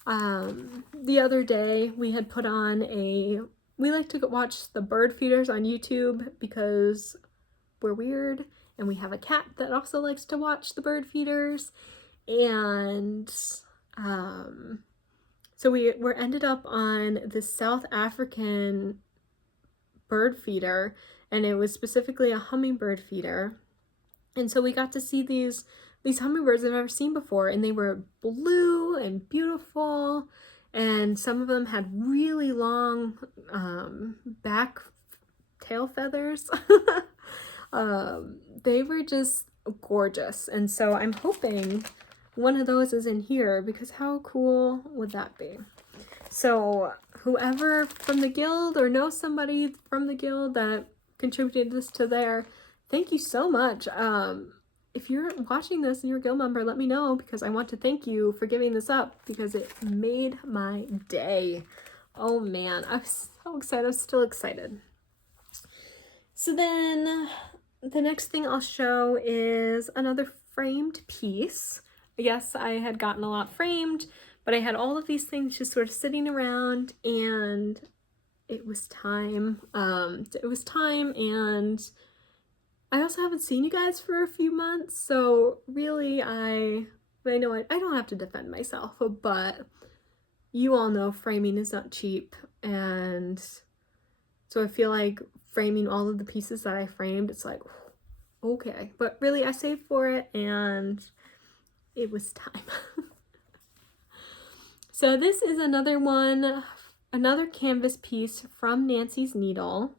The other day we had put on we like to watch the bird feeders on YouTube because we're weird, and we have a cat that also likes to watch the bird feeders. And so we're ended up on the South African bird feeder, and it was specifically a hummingbird feeder. And so we got to see these hummingbirds I've never seen before, and they were blue and beautiful, and some of them had really long back tail feathers. They were just gorgeous, and so I'm hoping one of those is in here, because how cool would that be? So whoever from the guild or knows somebody from the guild that contributed this to there, thank you so much. If you're watching this and you're a guild member, let me know, because I want to thank you for giving this up, because it made my day. Oh man, I'm so excited. I'm still excited. So then the next thing I'll show is another framed piece. Yes, I had gotten a lot framed, but I had all of these things just sort of sitting around, and it was time. And I also haven't seen you guys for a few months, so really I know I don't have to defend myself, but you all know framing is not cheap, and so I feel like framing all of the pieces that I framed, it's like, okay. But really, I saved for it, and it was time. So this is another canvas piece from Nancy's Needle.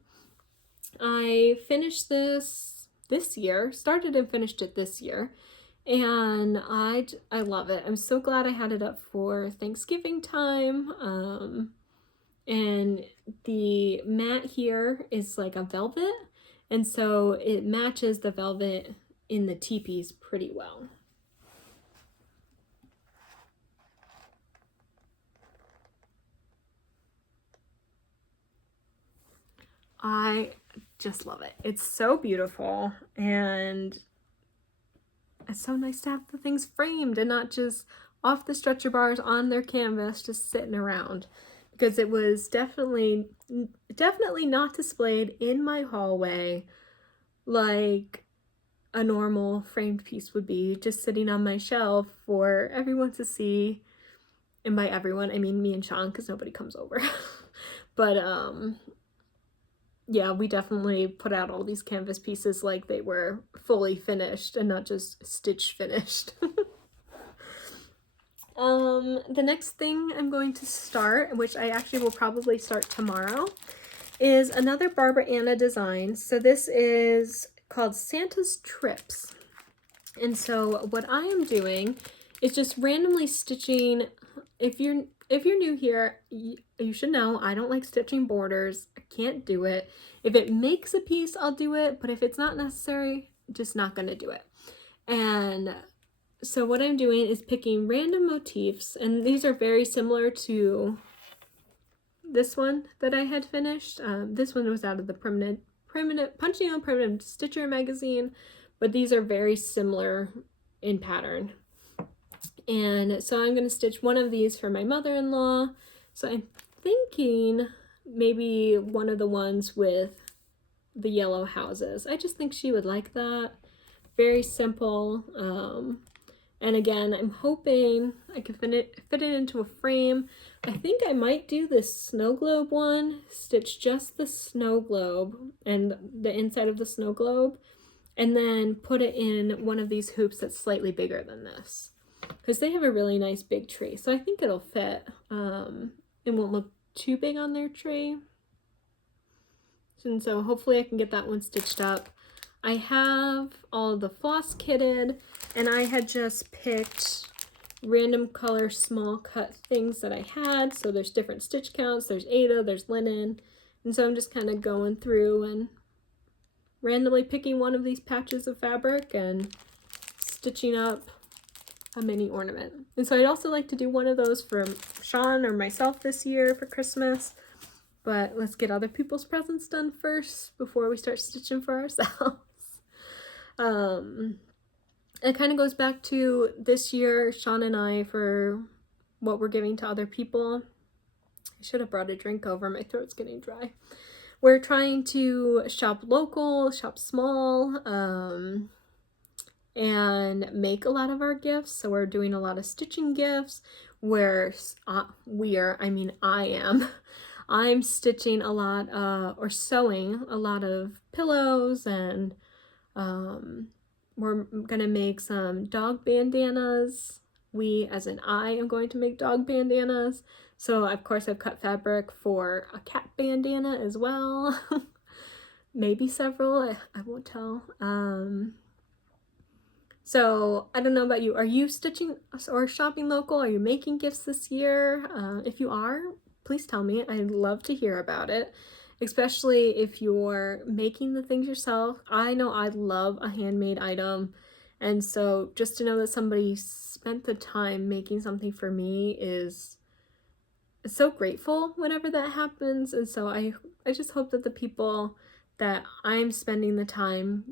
I finished this year, started and finished it this year, and I love it. I'm so glad I had it up for Thanksgiving time. And the mat here is like a velvet, and so it matches the velvet in the teepees pretty well. I just love it. It's so beautiful, and it's so nice to have the things framed and not just off the stretcher bars on their canvas just sitting around, because it was definitely not displayed in my hallway like a normal framed piece would be, just sitting on my shelf for everyone to see. And by everyone, I mean me and Sean, because nobody comes over. But yeah, we definitely put out all these canvas pieces like they were fully finished and not just stitch finished. The next thing I'm going to start, which I actually will probably start tomorrow, is another Barbara Anna design. So this is called Santa's Trips. And so what I am doing is just randomly stitching. If you're new here, you should know I don't like stitching borders. I can't do it. If it makes a piece, I'll do it, but if it's not necessary, just not gonna do it. And so what I'm doing is picking random motifs, and these are very similar to this one that I had finished. This one was out of the Punching on Primitive Stitcher magazine, but these are very similar in pattern. And so I'm going to stitch one of these for my mother-in-law. So I'm thinking maybe one of the ones with the yellow houses. I just think she would like that. Very simple. And again, I'm hoping I can fit it into a frame. I think I might do this snow globe one, stitch just the snow globe and the inside of the snow globe, and then put it in one of these hoops that's slightly bigger than this, because they have a really nice big tree. So I think it'll fit. It won't look too big on their tree. And so hopefully I can get that one stitched up. I have all the floss kitted, and I had just picked random color small cut things that I had. So there's different stitch counts, there's Aida, there's linen, and so I'm just kind of going through and randomly picking one of these patches of fabric and stitching up a mini ornament. And so I'd also like to do one of those for Sean or myself this year for Christmas, but let's get other people's presents done first before we start stitching for ourselves. It kind of goes back to this year, Sean and I, for what we're giving to other people. I should have brought a drink over, my throat's getting dry. We're trying to shop local, shop small, and make a lot of our gifts. So we're doing a lot of stitching gifts where I am. I'm stitching a lot, or sewing a lot of pillows, and we're gonna make some dog bandanas. We, as in I, am going to make dog bandanas. So of course I've cut fabric for a cat bandana as well. Maybe several, I won't tell. So I don't know about you. Are you stitching or shopping local? Are you making gifts this year? If you are, please tell me. I'd love to hear about it, especially if you're making the things yourself. I know I love a handmade item, and so just to know that somebody spent the time making something for me is so grateful whenever that happens. And so I just hope that the people that I'm spending the time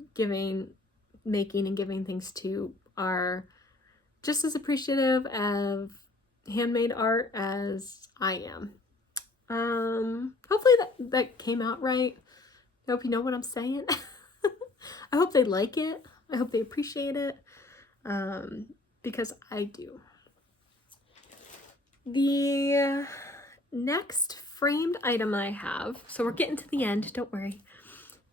making and giving things to are just as appreciative of handmade art as I am. Hopefully that came out right. I hope you know what I'm saying. I hope they like it. I hope they appreciate it, because I do. The next framed item I have, so we're getting to the end, don't worry,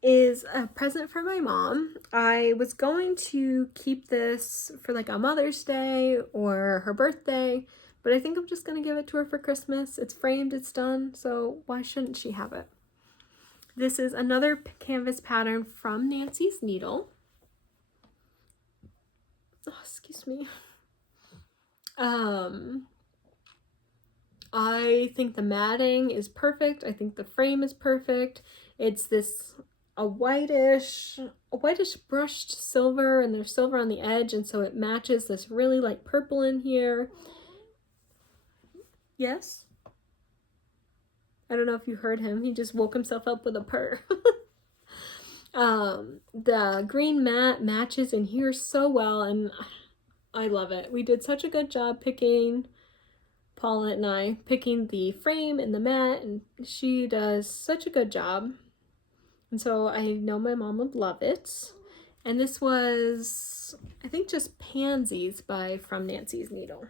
is a present for my mom. I was going to keep this for like a Mother's Day or her birthday, but I think I'm just gonna give it to her for Christmas. It's framed, it's done, so why shouldn't she have it? This is another canvas pattern from Nancy's Needle. Oh, excuse me. I think the matting is perfect. I think the frame is perfect. It's this a whitish brushed silver, and there's silver on the edge, and so it matches this really light purple in here. Yes? I don't know if you heard him. He just woke himself up with a purr. The green mat matches in here so well, and I love it. We did such a good job picking, Paulette and I, picking the frame and the mat, and she does such a good job. And so I know my mom would love it. And this was, I think, just Pansies from Nancy's Needle.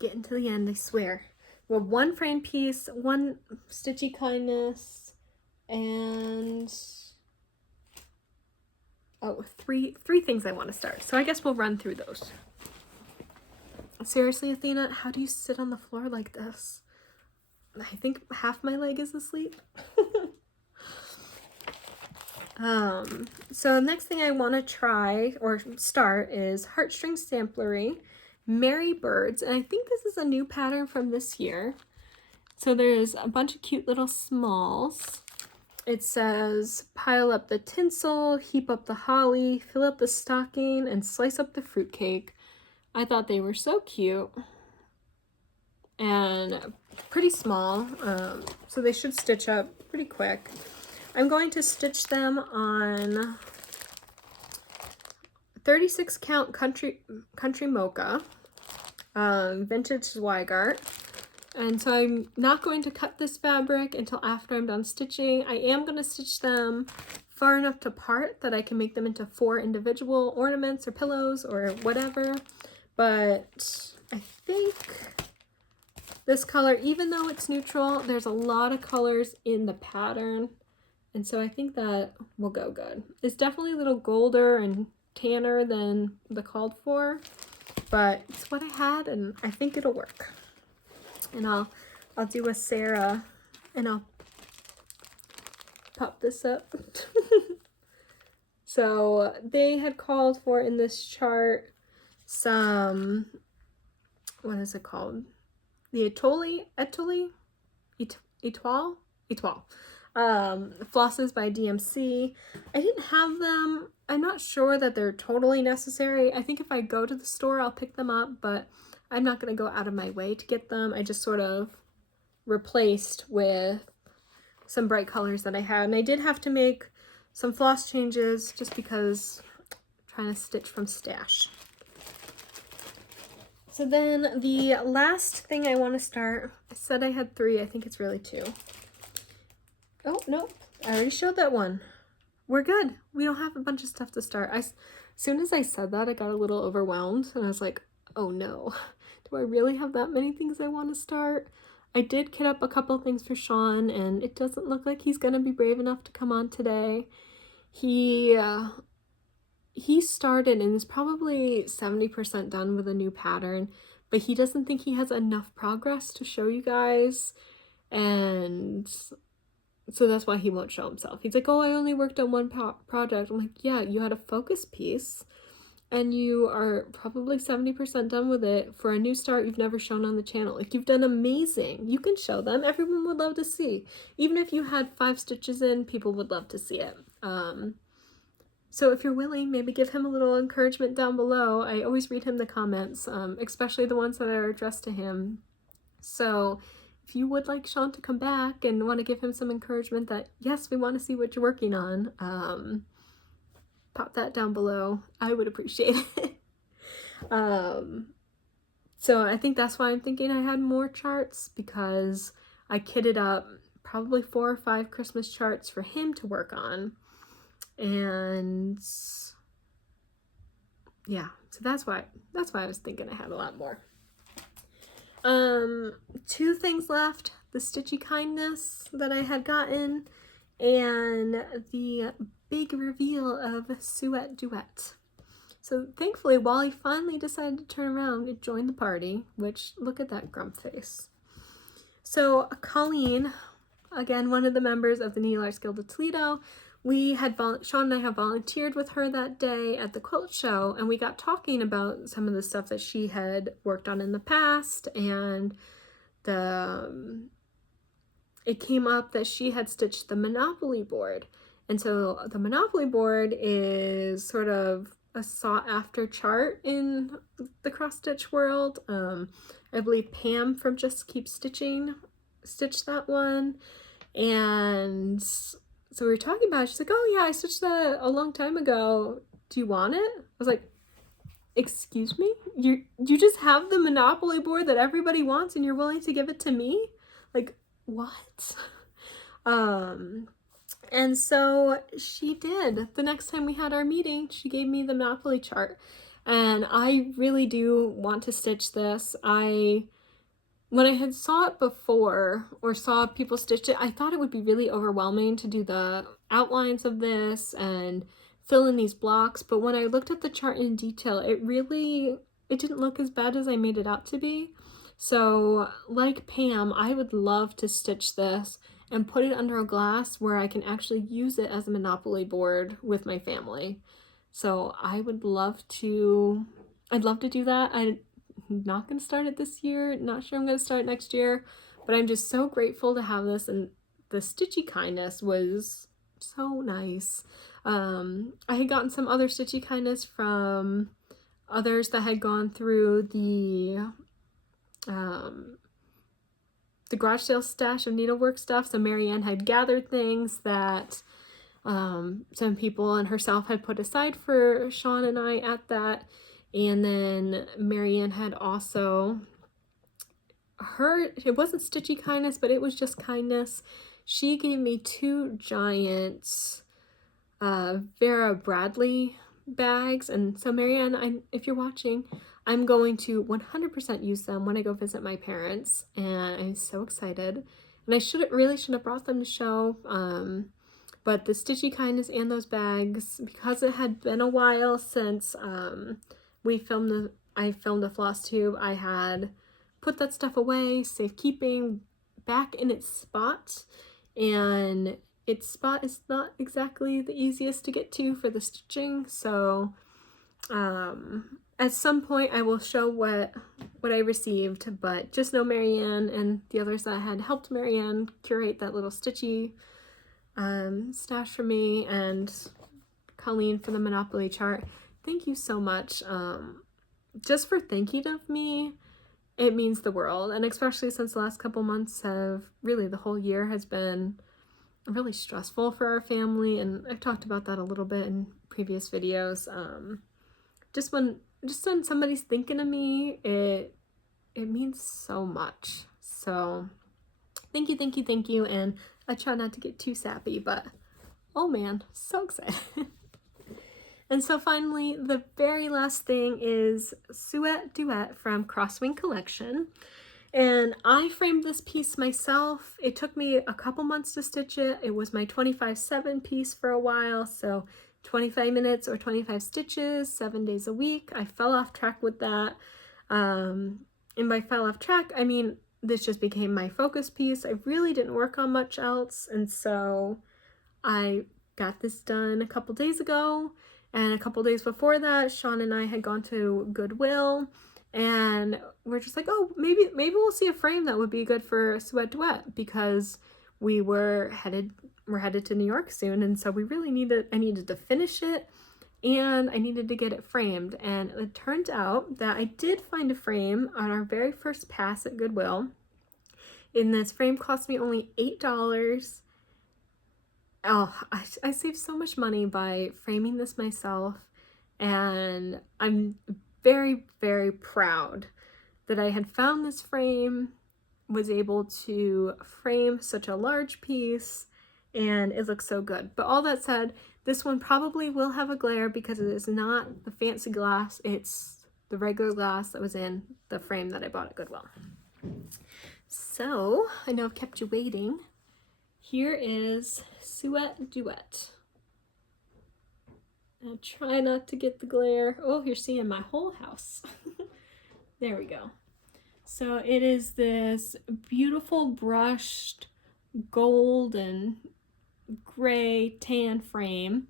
Getting to the end, I swear. We have one frame piece, one Stitchy Kindness, and three things I want to start. So I guess we'll run through those. Seriously, Athena, how do you sit on the floor like this? I think half my leg is asleep. So next thing I want to try or start is Heartstring Samplery, Merry Birds, and I think this is a new pattern from this year. So there's a bunch of cute little smalls. It says, pile up the tinsel, heap up the holly, fill up the stocking, and slice up the fruitcake. I thought they were so cute and pretty small, so they should stitch up pretty quick. I'm going to stitch them on 36 count country mocha, vintage Zweigart. And so I'm not going to cut this fabric until after I'm done stitching. I am going to stitch them far enough apart that I can make them into 4 individual ornaments or pillows or whatever. But I think this color, even though it's neutral, there's a lot of colors in the pattern. And so I think that will go good. It's definitely a little golder and tanner than the called for, but it's what I had and I think it'll work. And I'll do a Sarah and I'll pop this up. So they had called for in this chart some, what is it called? The Etoile, flosses by DMC. I didn't have them. I'm not sure that they're totally necessary. I think if I go to the store, I'll pick them up, but I'm not going to go out of my way to get them. I just sort of replaced with some bright colors that I had. And I did have to make some floss changes just because I'm trying to stitch from stash. So then the last thing I want to start, I said I had 3. I think it's really 2. Oh, no, I already showed that one. We're good. We don't have a bunch of stuff to start. As soon as I said that, I got a little overwhelmed and I was like, oh no, do I really have that many things I want to start? I did kit up a couple things for Sean, and it doesn't look like he's going to be brave enough to come on today. He started and is probably 70% done with a new pattern, but he doesn't think he has enough progress to show you guys, and so that's why he won't show himself. He's like, oh, I only worked on one project. I'm like, yeah, you had a focus piece, and you are probably 70% done with it for a new start you've never shown on the channel. Like, you've done amazing. You can show them. Everyone would love to see. Even if you had 5 stitches in, people would love to see it. So if you're willing, maybe give him a little encouragement down below. I always read him the comments, especially the ones that are addressed to him. So if you would like Sean to come back and want to give him some encouragement that, yes, we want to see what you're working on, pop that down below. I would appreciate it. So I think that's why I'm thinking I had more charts, because I kitted up probably 4 or 5 Christmas charts for him to work on. And yeah, so that's why I was thinking I had a lot more. 2 things left: the Stitchy Kindness that I had gotten, and the big reveal of Suet Duet. So thankfully, Wally finally decided to turn around and join the party, which, look at that grump face. So Colleen, again, one of the members of the Needle Arts Guild of Toledo, Sean and I have volunteered with her that day at the quilt show, and we got talking about some of the stuff that she had worked on in the past, and it came up that she had stitched the Monopoly board. And so the Monopoly board is sort of a sought-after chart in the cross-stitch world. I believe Pam from Just Keep Stitching stitched that one, and so we were talking about it. She's like, oh yeah, I stitched that a long time ago. Do you want it? I was like, excuse me? You just have the Monopoly board that everybody wants and you're willing to give it to me? Like, what? And so she did. The next time we had our meeting, she gave me the Monopoly chart. And I really do want to stitch this. When I had saw it before, or saw people stitch it, I thought it would be really overwhelming to do the outlines of this and fill in these blocks. But when I looked at the chart in detail, it didn't look as bad as I made it out to be. So like Pam, I would love to stitch this and put it under a glass where I can actually use it as a Monopoly board with my family. So I'd love to do that. I'm not going to start it this year. Not sure I'm going to start it next year, but I'm just so grateful to have this, and the Stitchy Kindness was so nice. I had gotten some other Stitchy Kindness from others that had gone through the garage sale stash of needlework stuff. So Marianne had gathered things that some people and herself had put aside for Sean and I at that. And then Marianne had also, it wasn't Stitchy Kindness, but it was just kindness. She gave me 2 giant Vera Bradley bags. And so Marianne, if you're watching, I'm going to 100% use them when I go visit my parents, and I'm so excited. And I really should have brought them to show, but the Stitchy Kindness and those bags, because it had been a while since I filmed the Flosstube, I had put that stuff away, safekeeping, back in its spot, and its spot is not exactly the easiest to get to for the stitching. So at some point I will show what I received, but just know Marianne and the others that had helped Marianne curate that little Stitchy stash for me, and Colleen for the Monopoly chart. Thank you so much. Just for thinking of me, it means the world. And especially since the last couple months the whole year has been really stressful for our family. And I've talked about that a little bit in previous videos. Just when somebody's thinking of me, it means so much. So thank you. And I try not to get too sappy, but oh man, so excited. And so finally, the very last thing is Suet Duet from Crosswing Collection. And I framed this piece myself. It took me a couple months to stitch it. It was my 25/7 piece for a while, so 25 minutes or 25 stitches, 7 days a week. I fell off track with that. And by fell off track, I mean this just became my focus piece. I really didn't work on much else, and so I got this done a couple days ago. And a couple days before that, Sean and I had gone to Goodwill, and we're just like, oh, maybe we'll see a frame that would be good for Suet Duet, because we're headed to New York soon, and so I needed to finish it, and I needed to get it framed. And it turned out that I did find a frame on our very first pass at Goodwill, And this frame cost me only $8. Oh, I saved so much money by framing this myself, and I'm very, very proud that I had found this frame, was able to frame such a large piece, and it looks so good. But all that said, this one probably will have a glare because it is not the fancy glass, it's the regular glass that was in the frame that I bought at Goodwill. So, I know I've kept you waiting. Here is Suet Duet. I'll try not to get the glare. Oh, you're seeing my whole house. There we go. So it is this beautiful brushed gold and gray tan frame.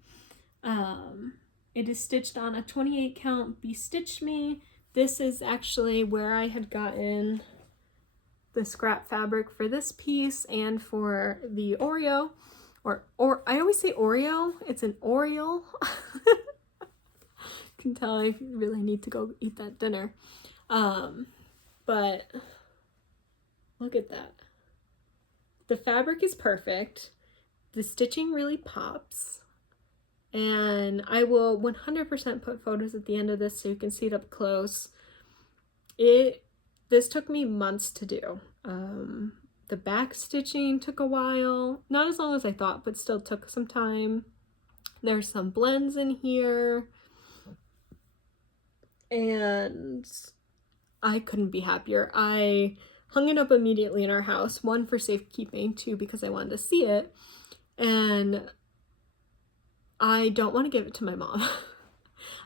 It is stitched on a 28 count Be-Stitch Me. This is actually where I had gotten the scrap fabric for this piece and for the Oreo, or I always say Oreo, it's an Oreo. You can tell I really need to go eat that dinner. But look at that. The fabric is perfect. The stitching really pops. And I will 100% put photos at the end of this so you can see it up close. This took me months to do. The back stitching took a while. Not as long as I thought, but still took some time. There's some blends in here. And I couldn't be happier. I hung it up immediately in our house. One, for safekeeping. Two, because I wanted to see it. And I don't want to give it to my mom.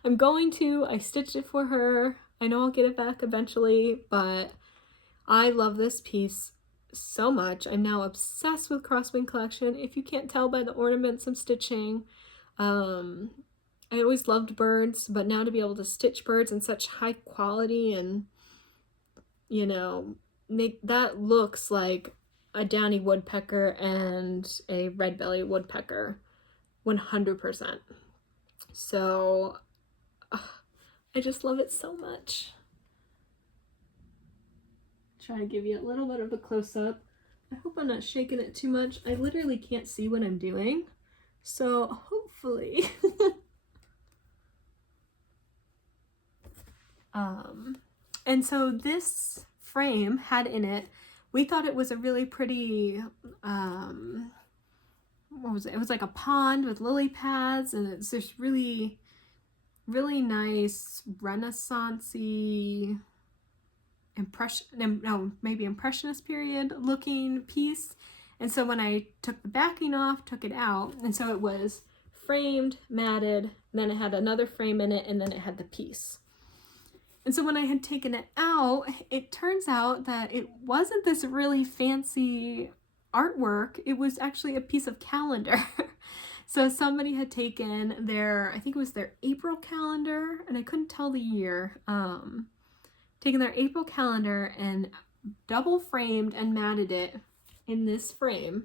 I'm going to. I stitched it for her. I know I'll get it back eventually, but I love this piece so much. I'm now obsessed with Crosswing Collection. If you can't tell by the ornaments I'm stitching, I always loved birds, but now to be able to stitch birds in such high quality and, you know, make that looks like a downy woodpecker and a red-bellied woodpecker 100%. So I just love it so much. Try to give you a little bit of a close-up. I hope I'm not shaking it too much. I literally can't see what I'm doing, so hopefully and so this frame had in it, we thought it was a really pretty what was it? It was like a pond with lily pads, and it's this really, really nice Renaissance-y impressionist period looking piece. And so when I took the backing off, took it out, and so it was framed, matted, and then it had another frame in it, and then it had the piece. And so when I had taken it out, it turns out that it wasn't this really fancy artwork. It was actually a piece of calendar. So somebody had taken their, I think it was their April calendar, and I couldn't tell the year, taken their April calendar and double framed and matted it in this frame.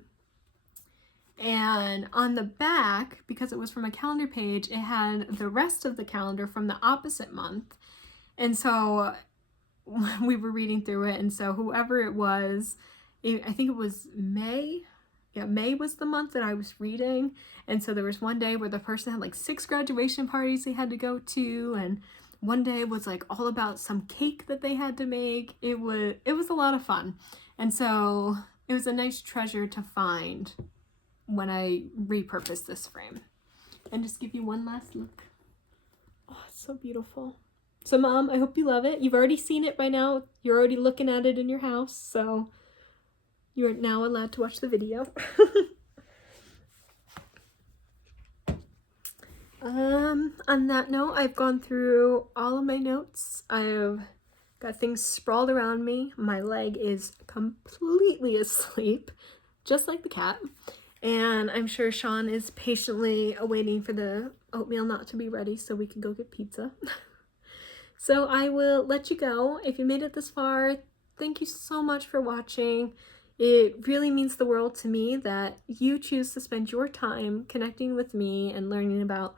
And on the back, because it was from a calendar page, it had the rest of the calendar from the opposite month. And so we were reading through it, and so whoever it was, I think it was May. Yeah, May was the month that I was reading. And so there was one day where the person had like 6 graduation parties they had to go to, and one day was like all about some cake that they had to make. It was a lot of fun. And so it was a nice treasure to find when I repurposed this frame. And just give you one last look. Oh, it's so beautiful. So Mom, I hope you love it. You've already seen it by now. You're already looking at it in your house, so you're now allowed to watch the video. On that note, I've gone through all of my notes. I've got things sprawled around me. My leg is completely asleep, just like the cat. And I'm sure Sean is patiently awaiting for the oatmeal not to be ready so we can go get pizza. So I will let you go. If you made it this far, thank you so much for watching. It really means the world to me that you choose to spend your time connecting with me and learning about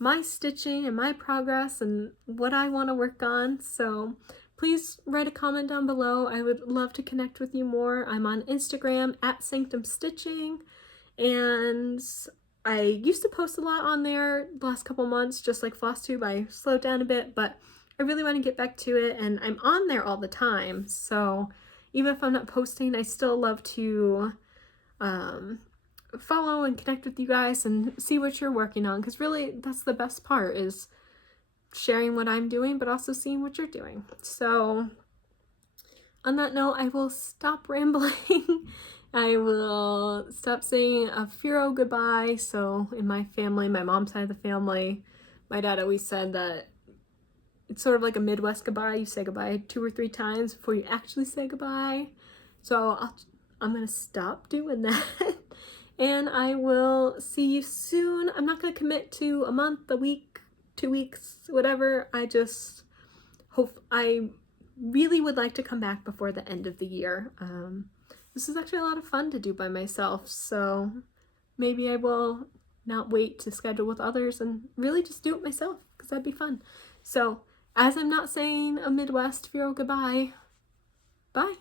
my stitching and my progress and what I want to work on. So please write a comment down below. I would love to connect with you more. I'm on Instagram at Sanctum Stitching, and I used to post a lot on there the last couple months, just like Flosstube. I slowed down a bit, but I really want to get back to it, and I'm on there all the time. So even if I'm not posting, I still love to follow and connect with you guys and see what you're working on, because really that's the best part, is sharing what I'm doing, but also seeing what you're doing. So on that note, I will stop rambling. I will stop saying a Firo goodbye. So in my family, my mom's side of the family, my dad always said that it's sort of like a Midwest goodbye. You say goodbye 2 or 3 times before you actually say goodbye. So I'm gonna stop doing that. And I will see you soon. I'm not gonna commit to a month, a week, 2 weeks, whatever. I just hope, I really would like to come back before the end of the year. This is actually a lot of fun to do by myself, so maybe I will not wait to schedule with others and really just do it myself, because that'd be fun. So as I'm not saying a Midwest Firo goodbye, bye.